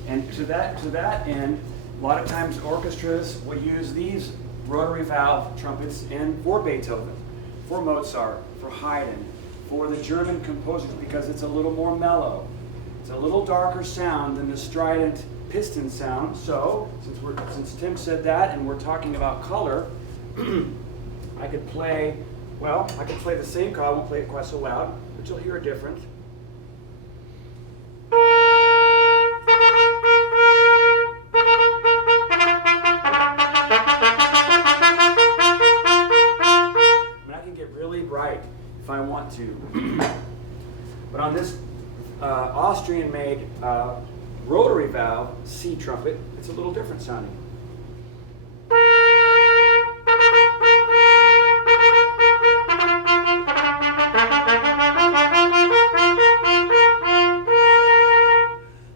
And to that end, a lot of times orchestras will use these rotary valve trumpets for Beethoven, for Mozart, for Haydn, for the German composers, because it's a little more mellow. It's a little darker sound than the strident piston sound. So, since Tim said that, and we're talking about color, I could play the same color. I won't play it quite so loud, but you'll hear a difference. Bright if I want to. But on this Austrian-made rotary valve C trumpet, it's a little different sounding.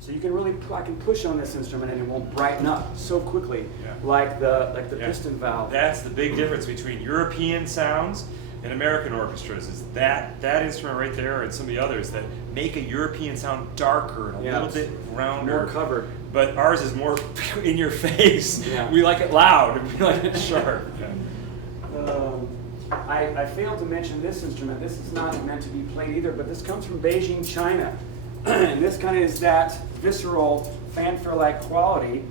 So you can really, I can push on this instrument and it won't brighten up so quickly, Yeah. like the Yeah. piston valve. That's the big difference between European sounds and American orchestras, is that instrument right there and some of the others that make a European sound darker and a Yeah, little it's bit rounder. more covered. But ours is more in your face. Yeah. We like it loud and we like it sharp. I failed to mention this instrument. This is not meant to be played either, but this comes from Beijing, China. And this kind of is that visceral, fanfare-like quality.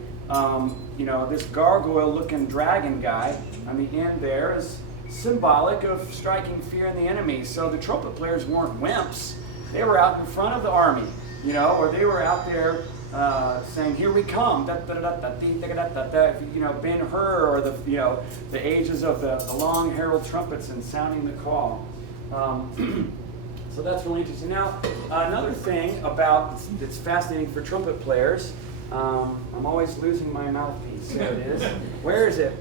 This gargoyle-looking dragon guy on the end there is symbolic of striking fear in the enemy. So the trumpet players weren't wimps. They were out in front of the army, or they were out there saying, "Here we come!" Ben-Hur, or the ages of the long herald trumpets and sounding the call. So that's really interesting. Now, another thing that's fascinating for trumpet players. I'm always losing my mouthpiece. There it is. Where is it?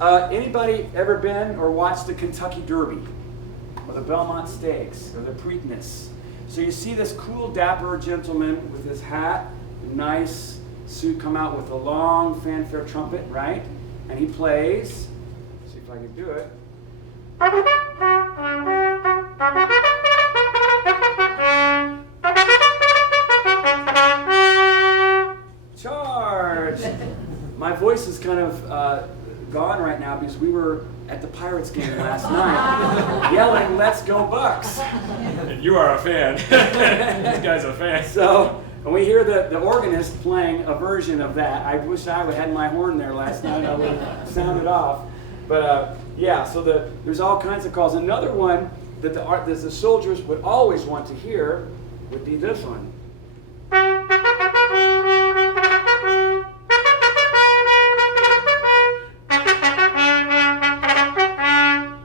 Anybody ever been or watched the Kentucky Derby, or the Belmont Stakes, or the Preakness? So you see this cool, dapper gentleman with his hat, nice suit, come out with a long fanfare trumpet, right? And he plays. Let's see if I can do it. Charge! My voice is kind of gone right now because we were at the Pirates game last night yelling, "Let's go Bucks!" And you are a fan. This guy's a fan. So when we hear the organist playing a version of that, I wish I would have had my horn there last night. I would have sounded off. But so there's all kinds of calls. Another one that the soldiers would always want to hear would be this one.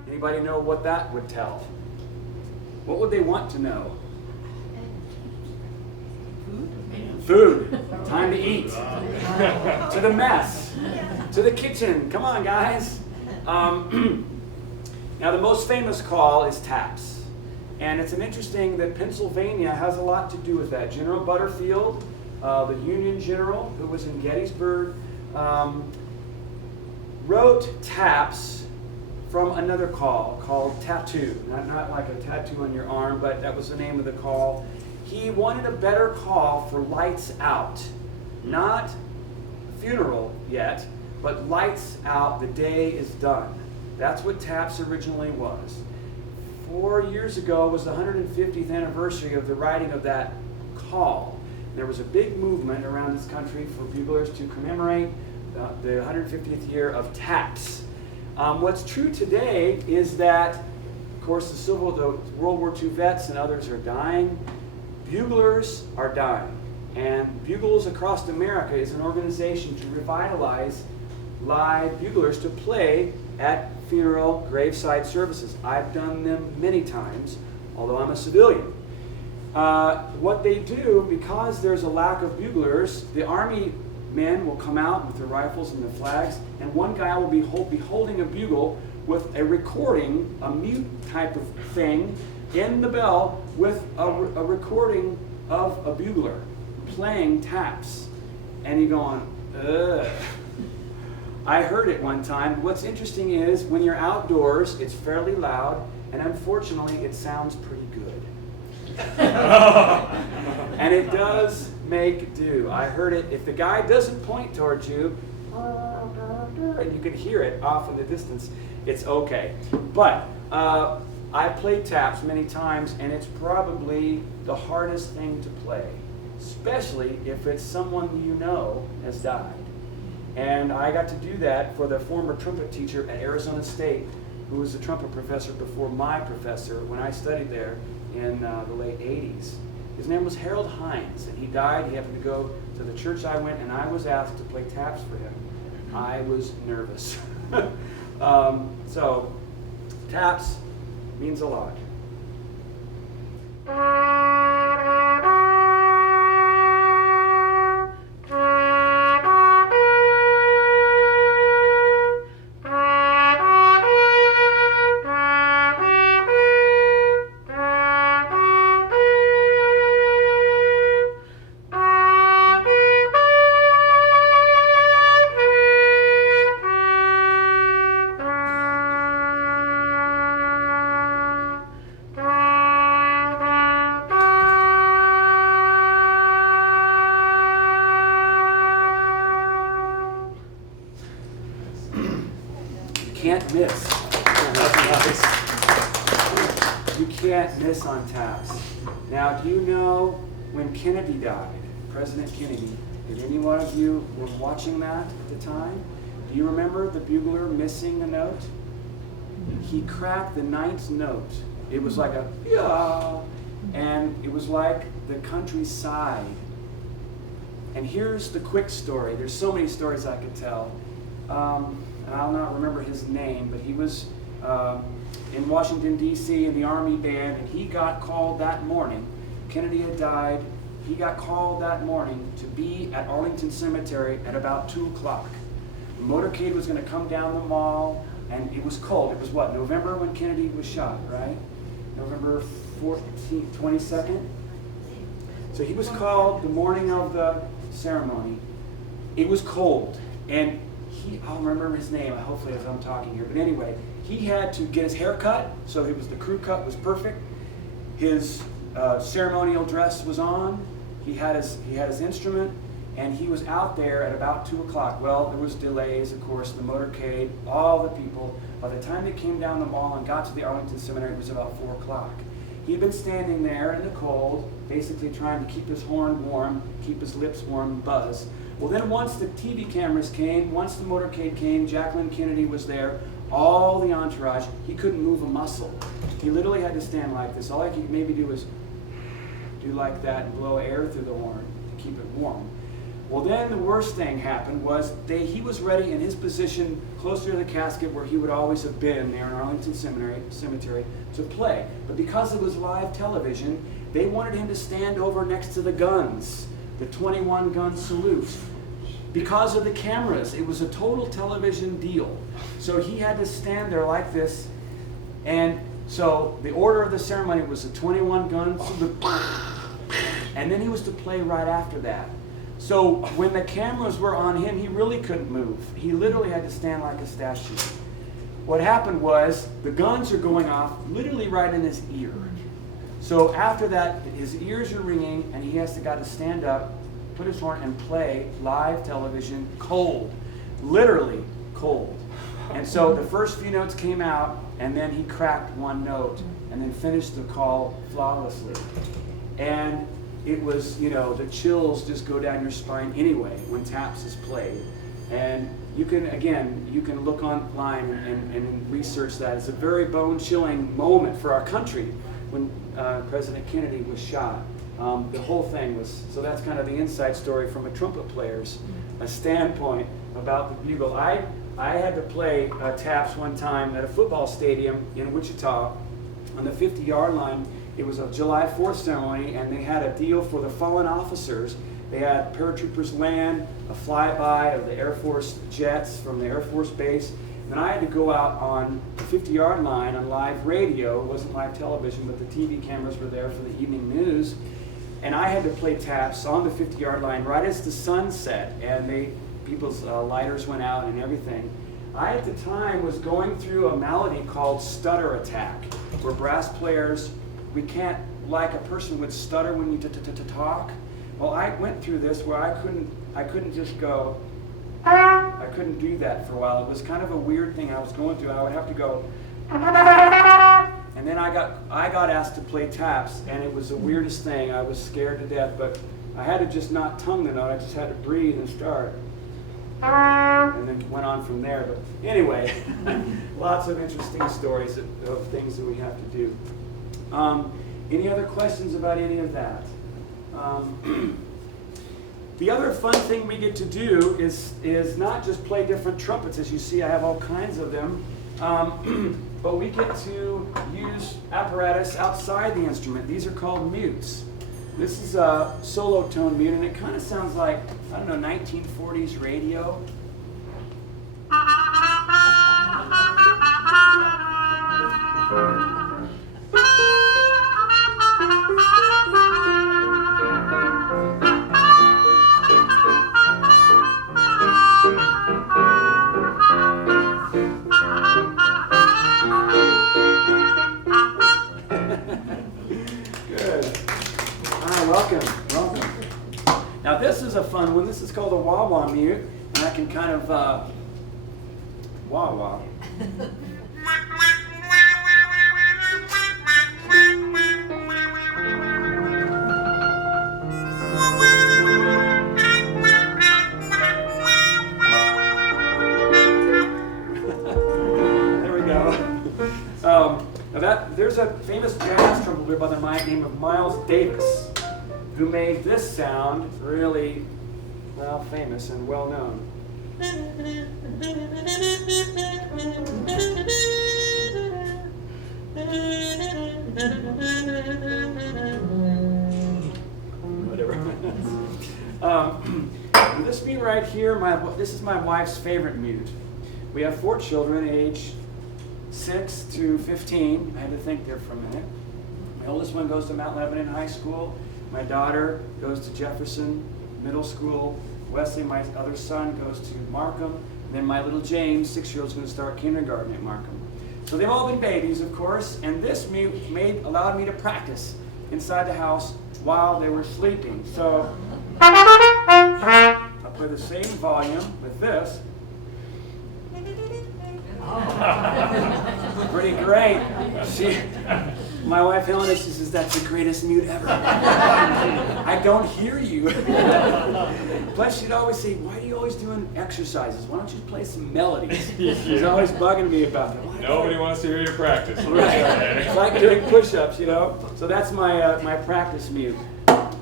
Anybody know what that would tell? What would they want to know? Food. Time to eat. To the mess. To the kitchen. Come on, guys. Now, the most famous call is taps. And it's interesting that Pennsylvania has a lot to do with that. General Butterfield, the Union general who was in Gettysburg, wrote taps from another call called Tattoo. Not like a tattoo on your arm, but that was the name of the call. He wanted a better call for lights out. Not funeral yet, but lights out, the day is done. That's what TAPS originally was. 4 years ago was the 150th anniversary of the writing of that call. There was a big movement around this country for buglers to commemorate the 150th year of TAPS. What's true today is that, of course, the World War II vets and others are dying. Buglers are dying. And Bugles Across America is an organization to revitalize live buglers to play at funeral graveside services. I've done them many times, although I'm a civilian. What they do, because there's a lack of buglers, the Army men will come out with their rifles and the flags, and one guy will be holding a bugle with a recording, a mute type of thing, in the bell with a recording of a bugler playing taps. And you're going, ugh. I heard it one time. What's interesting is when you're outdoors, it's fairly loud, and unfortunately, it sounds pretty good. And it does make do. I heard it. If the guy doesn't point towards you, and you can hear it off in the distance, it's okay. But I played taps many times, and it's probably the hardest thing to play, especially if it's someone you know has died. And I got to do that for the former trumpet teacher at Arizona State, who was a trumpet professor before my professor when I studied there in the late 80s. His name was Harold Hines, and he died. He happened to go to the church I went, and I was asked to play taps for him. I was nervous. So, taps means a lot. Can't miss. You can't miss on taps. Now, do you know when Kennedy died, President Kennedy, did any one of you were watching that at the time? Do you remember the bugler missing a note? He cracked the ninth note. It was like a, yeah, and it was like the country sighed. And here's the quick story. There's so many stories I could tell. And I'll not remember his name, but he was in Washington, D.C. in the Army band, and he got called that morning. Kennedy had died. He got called that morning to be at Arlington Cemetery at about 2 o'clock. The motorcade was going to come down the mall, and it was cold. It was what, November when Kennedy was shot, right? November 14th, 22nd? So he was called the morning of the ceremony. It was cold, and I'll remember his name, hopefully as I'm talking here, but anyway, he had to get his hair cut, so the crew cut was perfect. His ceremonial dress was on, he had his instrument, and he was out there at about 2 o'clock. Well, there was delays, of course, the motorcade, all the people. By the time they came down the mall and got to the Arlington Seminary, it was about 4 o'clock. He'd been standing there in the cold, basically trying to keep his horn warm, keep his lips warm, and buzz. Well, then once the TV cameras came, once the motorcade came, Jacqueline Kennedy was there, all the entourage, he couldn't move a muscle. He literally had to stand like this. All I could maybe do was do like that and blow air through the horn to keep it warm. Well, then the worst thing happened was he was ready in his position closer to the casket where he would always have been there in Arlington Cemetery to play. But because it was live television, they wanted him to stand over next to the guns, the 21-gun salute. Because of the cameras, it was a total television deal. So he had to stand there like this, and so the order of the ceremony was a 21-gun salute, and then he was to play right after that. So when the cameras were on him, he really couldn't move. He literally had to stand like a statue. What happened was the guns are going off literally right in his ear. So after that, his ears are ringing, and he has got to stand up, put his horn, and play live television cold, literally cold. And so the first few notes came out, and then he cracked one note, and then finished the call flawlessly. And it was, the chills just go down your spine anyway when Taps is played. And you can look online and research that. It's a very bone-chilling moment for our country when President Kennedy was shot. The whole thing was, so that's kind of the inside story from a trumpet player's standpoint about the bugle. I had to play Taps one time at a football stadium in Wichita on the 50-yard line. It was a July 4th ceremony, and they had a deal for the fallen officers. They had paratroopers land, a flyby of the Air Force jets from the Air Force Base. And I had to go out on the 50-yard line on live radio. It wasn't live television, but the TV cameras were there for the evening news. And I had to play Taps on the 50-yard line right as the sun set, and people's lighters went out and everything. I, at the time, was going through a malady called stutter attack, where brass players, we can't, like a person would stutter when you talk. Well, I went through this where I couldn't just go, I couldn't do that for a while. It was kind of a weird thing I was going through. I would have to go, and then I got asked to play Taps, and it was the weirdest thing. I was scared to death, but I had to just not tongue the note. I just had to breathe and start. And then went on from there. But anyway, lots of interesting stories of things that we have to do. Any other questions about any of that? The other fun thing we get to do is not just play different trumpets. As you see, I have all kinds of them. But we get to use apparatus outside the instrument. These are called mutes. This is a solo tone mute, and it kind of sounds like, 1940s radio. Welcome. Now this is a fun one. This is called a wah-wah mute, and I can kind of wah-wah. There we go. There's a famous jazz trumpeter by the name of Miles Davis, who made this sound really famous and well known. Whatever. This mute right here, this is my wife's favorite mute. We have 4 children, age 6 to 15. I had to think there for a minute. My oldest one goes to Mount Lebanon High School. My daughter goes to Jefferson Middle School. Wesley, my other son, goes to Markham. And then my little James, 6-year-old, is going to start kindergarten at Markham. So they've all been babies, of course, and this mute allowed me to practice inside the house while they were sleeping. So I'll play the same volume with this. Pretty great. My wife Helena, she says, that's the greatest mute ever. I don't hear you. Plus, she'd always say, why are you always doing exercises? Why don't you play some melodies? She's always bugging me about that. Nobody wants to hear your practice. Right. It's like doing push-ups, So that's my practice mute.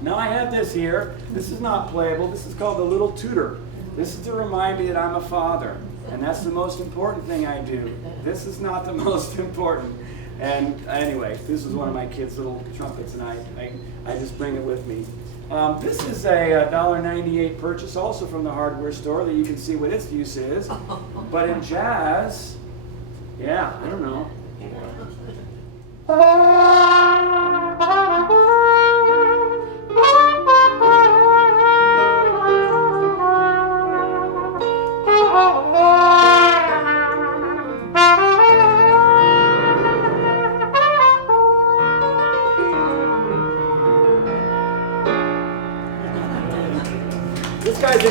Now I have this here. This is not playable. This is called the Little Tutor. This is to remind me that I'm a father. And that's the most important thing I do. This is not the most important. And anyway, this is one of my kids' little trumpets, and I just bring it with me. This is a $1.98 purchase, also from the hardware store, that you can see what its use is. But in jazz, yeah, I don't know.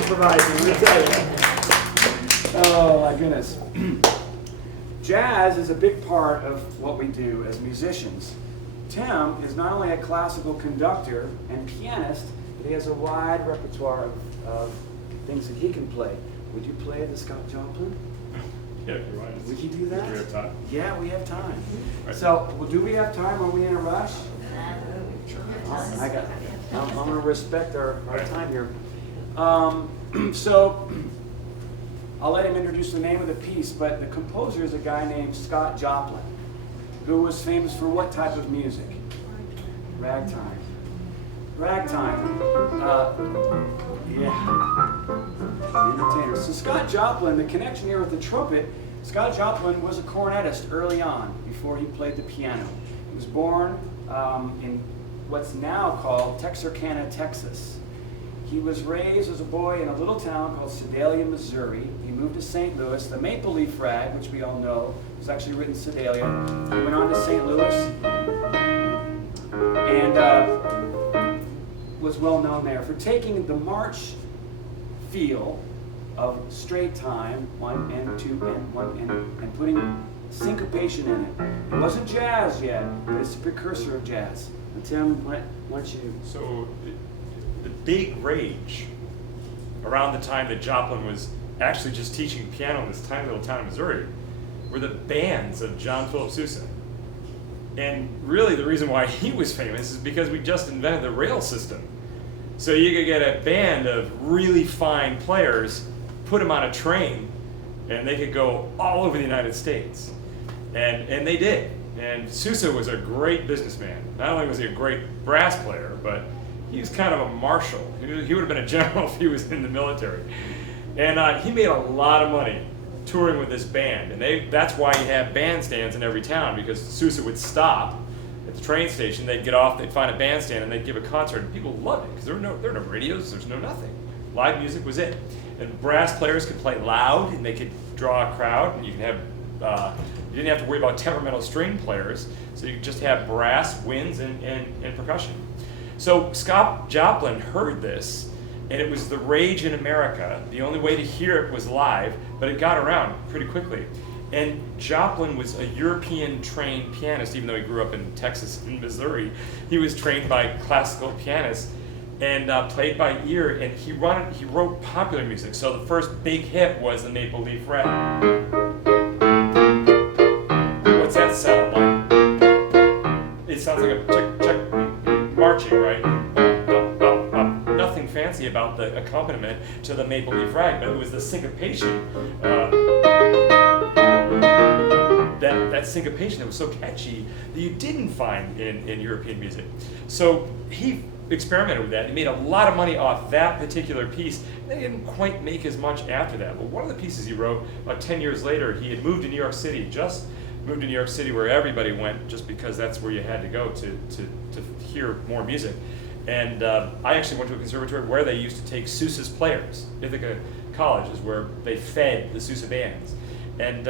improvising, let me tell you. Oh, my goodness. Jazz is a big part of what we do as musicians. Tim is not only a classical conductor and pianist, but he has a wide repertoire of things that he can play. Would you play the Scott Joplin? Yeah, if you want. Would you do that? Do we have time? Yeah, we have time. Right. So, well, do we have time? Are we in a rush? I'm going to respect our time here. So, I'll let him introduce the name of the piece, but the composer is a guy named Scott Joplin, who was famous for what type of music? Ragtime. Ragtime. Yeah. Entertainer. So Scott Joplin, the connection here with the trumpet, Scott Joplin was a cornetist early on, before he played the piano. He was born in what's now called Texarkana, Texas. He was raised as a boy in a little town called Sedalia, Missouri. He moved to St. Louis. The Maple Leaf Rag, which we all know, was actually written in Sedalia. He went on to St. Louis and was well known there for taking the march feel of straight time, 1 and 2 and 1 and putting syncopation in it. It wasn't jazz yet, but it's the precursor of jazz. And Tim, why don't you? So the big rage around the time that Joplin was actually just teaching piano in this tiny little town in Missouri were the bands of John Philip Sousa. And really the reason why he was famous is because we just invented the rail system. So you could get a band of really fine players, put them on a train, and they could go all over the United States. And they did. And Sousa was a great businessman. Not only was he a great brass player, but he was kind of a marshal. He would have been a general if he was in the military. And he made a lot of money touring with this band. And that's why you have bandstands in every town, because Sousa would stop at the train station, they'd get off, they'd find a bandstand, and they'd give a concert. And people loved it, because there were no radios, there's no nothing. Live music was it. And brass players could play loud, and they could draw a crowd, and you can have, you didn't have to worry about temperamental string players, so you could just have brass, winds, and percussion. So Scott Joplin heard this, and it was the rage in America. The only way to hear it was live, but it got around pretty quickly. And Joplin was a European-trained pianist, even though he grew up in Texas and Missouri. He was trained by classical pianists and played by ear, and he wrote popular music. So the first big hit was the Maple Leaf Rag. What's that sound like? It sounds like a chick marching, right? Nothing fancy about the accompaniment to the Maple Leaf Rag, but it was the syncopation. That syncopation that was so catchy that you didn't find in European music. So he experimented with that. He made a lot of money off that particular piece. They didn't quite make as much after that. But one of the pieces he wrote, about 10 years later, he had moved to New York City, just moved to New York City where everybody went, just because that's where you had to go to hear more music. And I actually went to a conservatory where they used to take Sousa's players. Ithaca College is where they fed the Sousa bands. And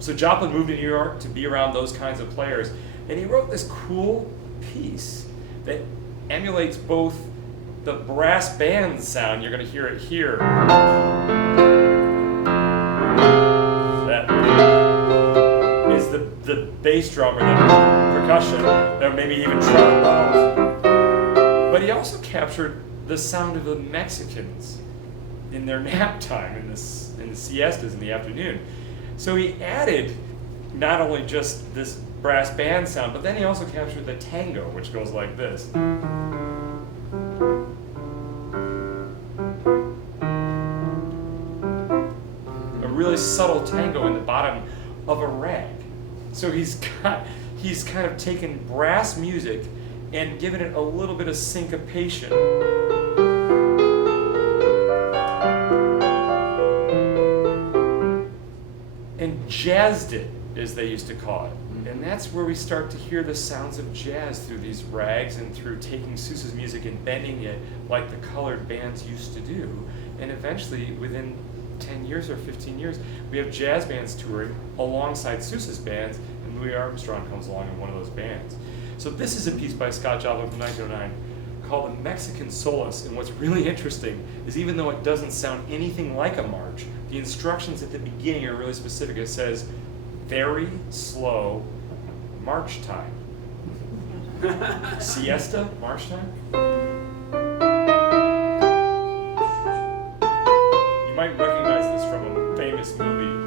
so Joplin moved to New York to be around those kinds of players. And he wrote this cool piece that emulates both the brass band sound, you're going to hear it here. That is the bass drum or the percussion, or maybe even trombones. But he also captured the sound of the Mexicans in their nap time, in the siestas in the afternoon. So he added not only just this brass band sound, but then he also captured the tango, which goes like this. A really subtle tango in the bottom of a rag. So he's kind of taken brass music and given it a little bit of syncopation. And jazzed it, as they used to call it. And that's where we start to hear the sounds of jazz, through these rags and through taking Sousa's music and bending it like the colored bands used to do. And eventually, within 10 years or 15 years, we have jazz bands touring alongside Sousa's bands, and Louis Armstrong comes along in one of those bands. So this is a piece by Scott Joplin from 1909 called the Mexican Solace. And what's really interesting is even though it doesn't sound anything like a march, the instructions at the beginning are really specific. It says, very slow march time. Siesta, march time? You might recognize this from a famous movie.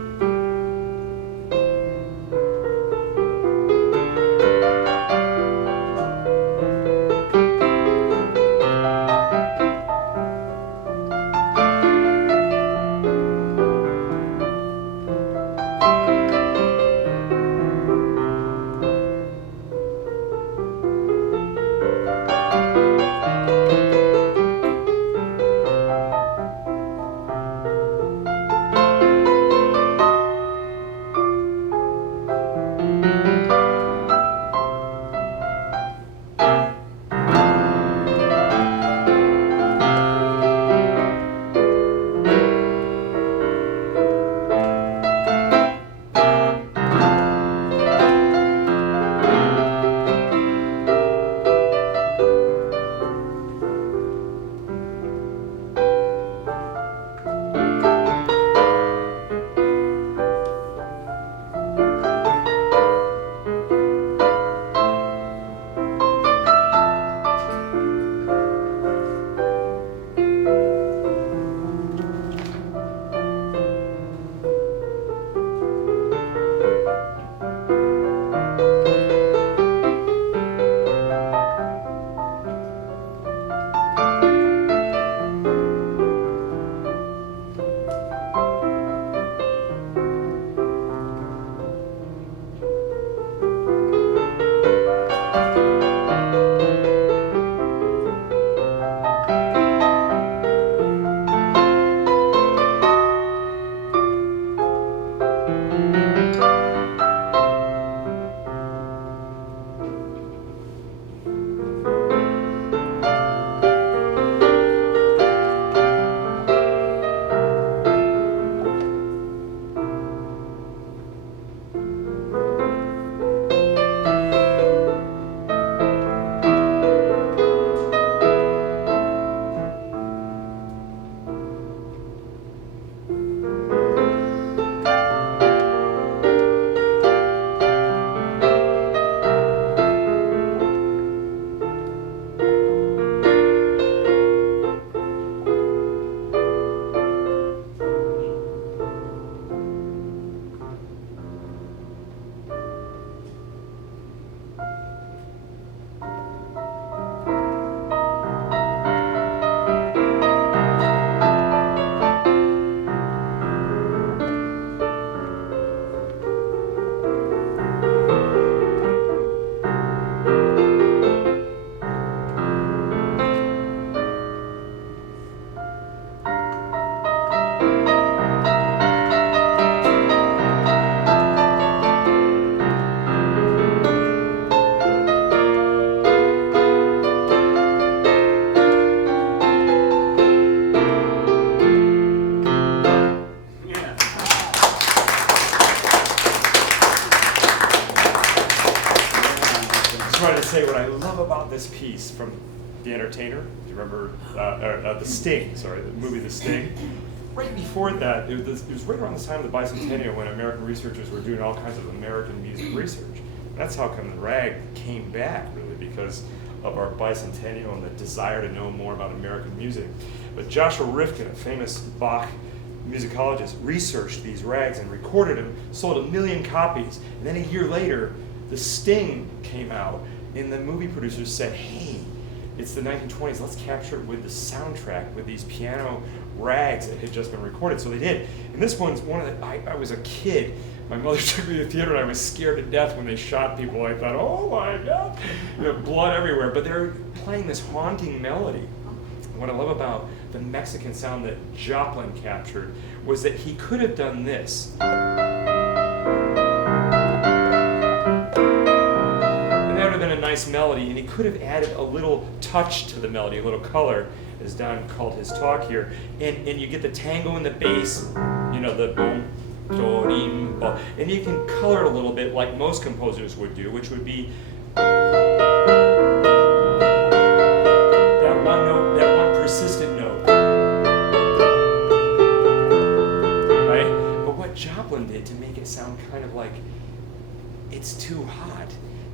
Say what I love about this piece from The Entertainer. Do you remember The Sting? Sorry, the movie The Sting. Right before that, it was right around the time of the bicentennial when American researchers were doing all kinds of American music research. That's how come the rag came back, really, because of our bicentennial and the desire to know more about American music. But Joshua Rifkin, a famous Bach musicologist, researched these rags and recorded them, sold 1 million copies, and then a year later, The Sting came out. And the movie producers said, hey, it's the 1920s, let's capture it with the soundtrack, with these piano rags that had just been recorded. So they did. And this one's one of the, I was a kid. My mother took me to the theater and I was scared to death when they shot people. I thought, oh my God, blood everywhere. But they're playing this haunting melody. What I love about the Mexican sound that Joplin captured was that he could have done this. Nice melody, and he could have added a little touch to the melody, a little color, as Don called his talk here, and you get the tango in the bass, the boom, do, rim, ba, and you can color it a little bit like most composers would do, which would be that Joplin did to make it sound kind of like it's too hot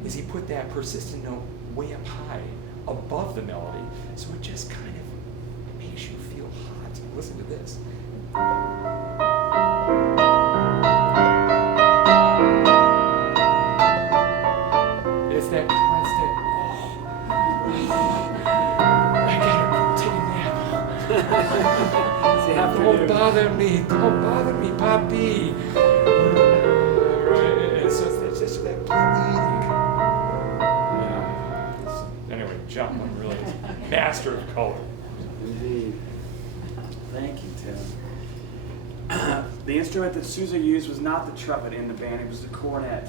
is he put that persistent note way up high above the melody, so it just kind of makes you feel hot. Listen to this. It's that constant, I gotta take a nap. See, after Don't bother me, Poppy. Right, and so it's just that pleading. Yeah. Anyway, Joplin really is master of color. Indeed. Thank you, Tim. The instrument that Sousa used was not the trumpet in the band, it was the cornet.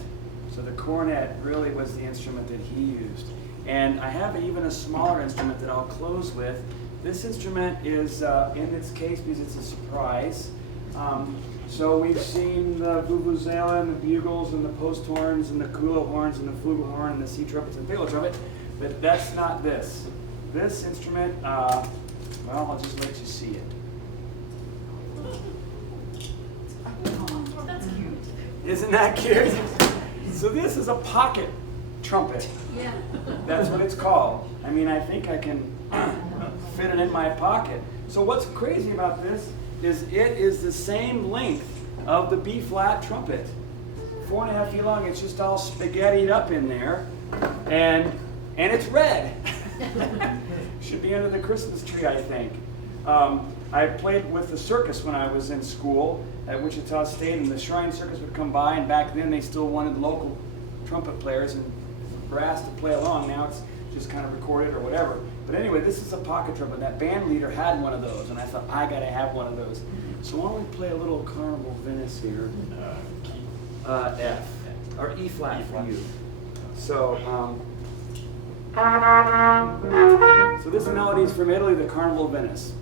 So the cornet really was the instrument that he used. And I have even a smaller instrument that I'll close with. This instrument is in its case because it's a surprise. So we've seen the vuvuzela and the bugles and the post horns and the kula horns and the flugelhorn and the sea trumpets and piccolo trumpet, but that's not this. This instrument, well, I'll just let you see it. That's cute. Isn't that cute? So this is a pocket trumpet. Yeah. That's what it's called. I mean, I think I can fit it in my pocket. So what's crazy about this is it is the same length of the B-flat trumpet. 4.5 feet long. It's just all spaghettied up in there, and it's red. Should be under the Christmas tree, I think. I played with the circus when I was in school at Wichita State, and the Shrine Circus would come by, and back then they still wanted local trumpet players and brass to play along. Now it's just kind of recorded or whatever. But anyway, this is a pocket trumpet. That band leader had one of those, and I thought, I gotta have one of those. So why don't we play a little Carnival Venice here? F, or E flat for you. So, so this melody is from Italy, the Carnival Venice.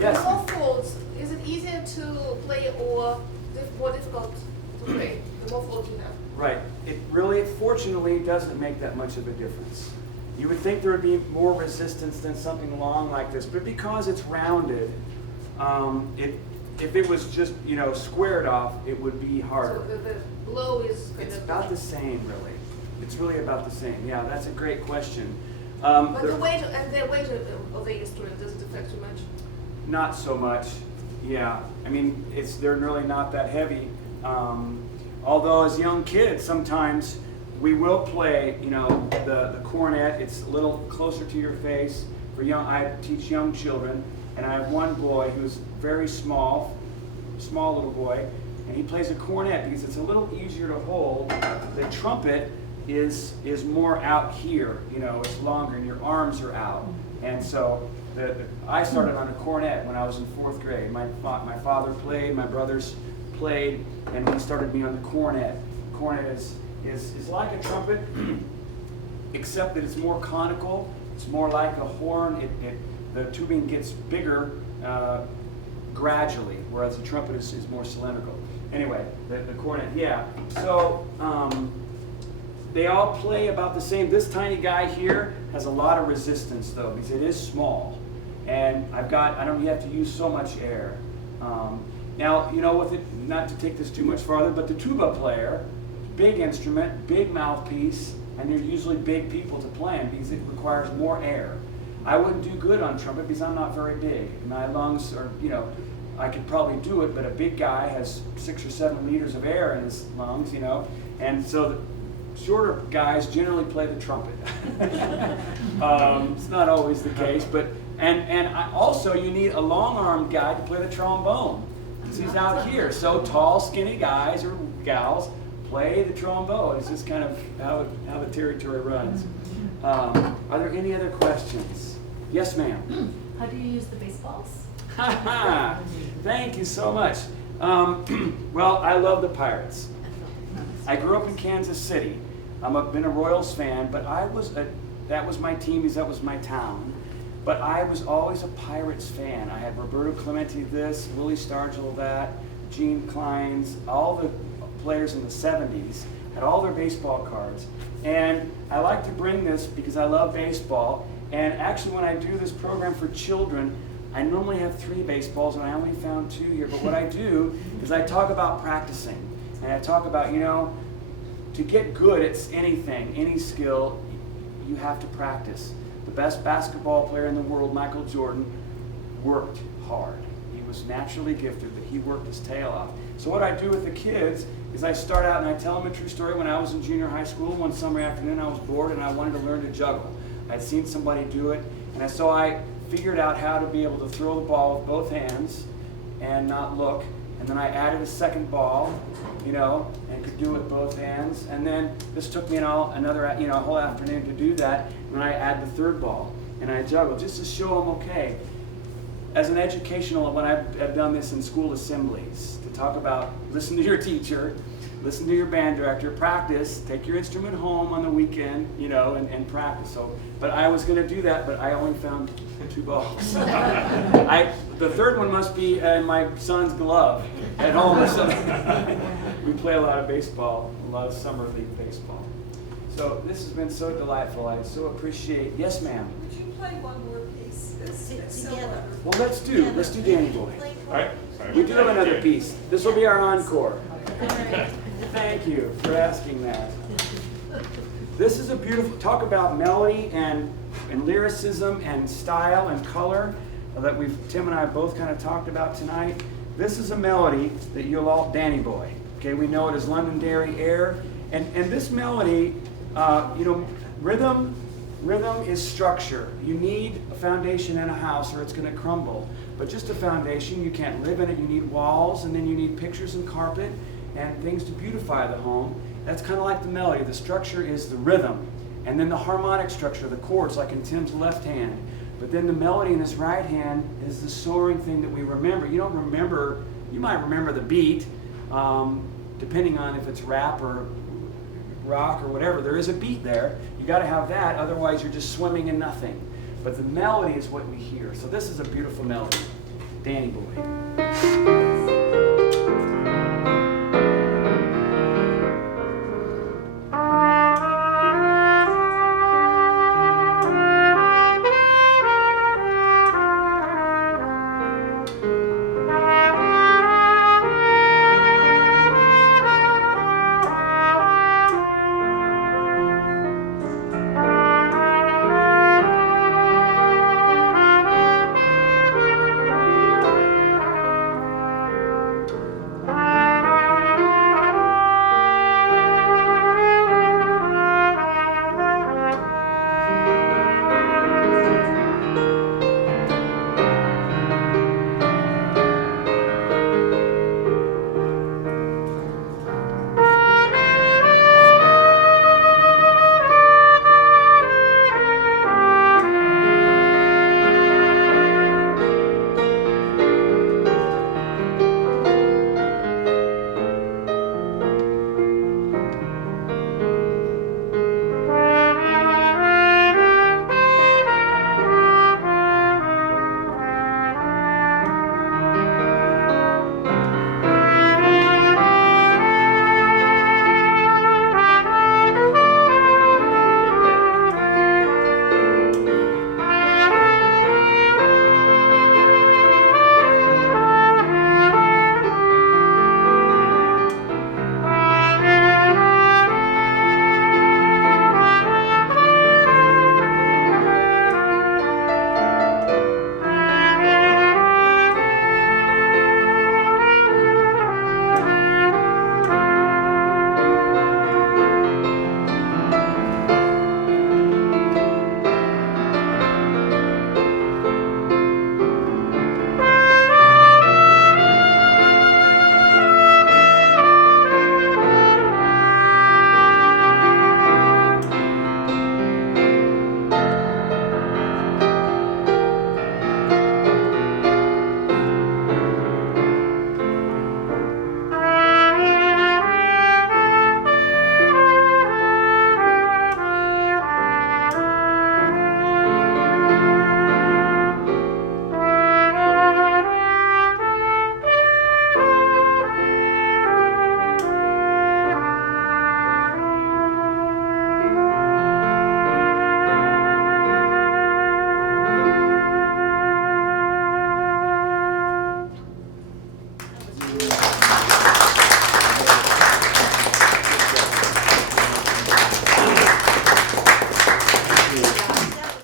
Yes. The more folds, is it easier to play or more difficult to play? The more folds you have. Right. It really, fortunately, doesn't make that much of a difference. You would think there would be more resistance than something long like this, but because it's rounded, if it was just, squared off, it would be harder. So the blow is kind It's of. about the same, really. It's really about the same. Yeah, that's a great question. But there- the weight of the instrument, does it affect too much? Not so much, yeah. I mean, they're really not that heavy. Although as young kids, sometimes we will play, the cornet. It's a little closer to your face. I teach young children, and I have one boy who's very small little boy, and he plays a cornet because it's a little easier to hold. The trumpet is more out here, it's longer, and your arms are out, and so. I started on a cornet when I was in 4th grade. My father played, my brothers played, and he started me on the cornet. Cornet is like a trumpet, except that it's more conical. It's more like a horn. The tubing gets bigger gradually, whereas the trumpet is more cylindrical. Anyway, the cornet, yeah. So they all play about the same. This tiny guy here has a lot of resistance though, because it is small. And I don't have to use so much air. Now, with it, not to take this too much farther, but the tuba player, big instrument, big mouthpiece, and they're usually big people to play them because it requires more air. I wouldn't do good on trumpet because I'm not very big. My lungs are, I could probably do it, but a big guy has 6 or 7 liters of air in his lungs, and so the shorter guys generally play the trumpet. It's not always the case, but also you need a long-armed guy to play the trombone. Because he's out here, so tall, skinny guys or gals play the trombone. It's just kind of how the territory runs. Are there any other questions? Yes, ma'am. How do you use the baseballs? Thank you so much. Well, I love the Pirates. I grew up in Kansas City. I've been a Royals fan, but that was my team because that was my town. But I was always a Pirates fan. I had Roberto Clemente this, Willie Stargell that, Gene Clines, all the players in the 70s had all their baseball cards. And I like to bring this because I love baseball. And actually when I do this program for children, I normally have 3 baseballs and I only found 2 here. But what I do is I talk about practicing. And I talk about, to get good at anything, any skill, you have to practice. The best basketball player in the world, Michael Jordan, worked hard. He was naturally gifted, but he worked his tail off. So what I do with the kids is I start out and I tell them a true story. When I was in junior high school, one summer afternoon, I was bored and I wanted to learn to juggle. I'd seen somebody do it, and so I figured out how to be able to throw the ball with both hands and not look. And then I added a second ball, and could do it with both hands. And then this took me a whole afternoon to do that. And then I add the third ball, and I juggle just to show them, okay, as an educational, when I've done this in school assemblies, to talk about, listen to your teacher, listen to your band director, practice, take your instrument home on the weekend, and practice. So, but I was going to do that, but I only found 2 balls. The third one must be in my son's glove at home or something. We play a lot of baseball, a lot of summer league baseball. So this has been so delightful. I so appreciate. Yes, ma'am. Would you play one more piece? That's so Together. wonderful. Well, let's do Danny Boy. All right. Sorry. We do have another piece. This will be our encore. All right. Thank you for asking that. This is a beautiful, talk about melody and lyricism and style and color that Tim and I both kind of talked about tonight. This is a melody that you'll all, Danny Boy. Okay, we know it as Londonderry Air. And this melody, rhythm is structure. You need a foundation in a house or it's going to crumble. But just a foundation, you can't live in it. You need walls, and then you need pictures and carpet and things to beautify the home. That's kind of like the melody. The structure is the rhythm. And then the harmonic structure, the chords, like in Tim's left hand. But then the melody in his right hand is the soaring thing that we remember. You might remember the beat, depending on if it's rap or rock or whatever. There is a beat there. You got to have that, otherwise you're just swimming in nothing. But the melody is what we hear. So this is a beautiful melody. Danny Boy.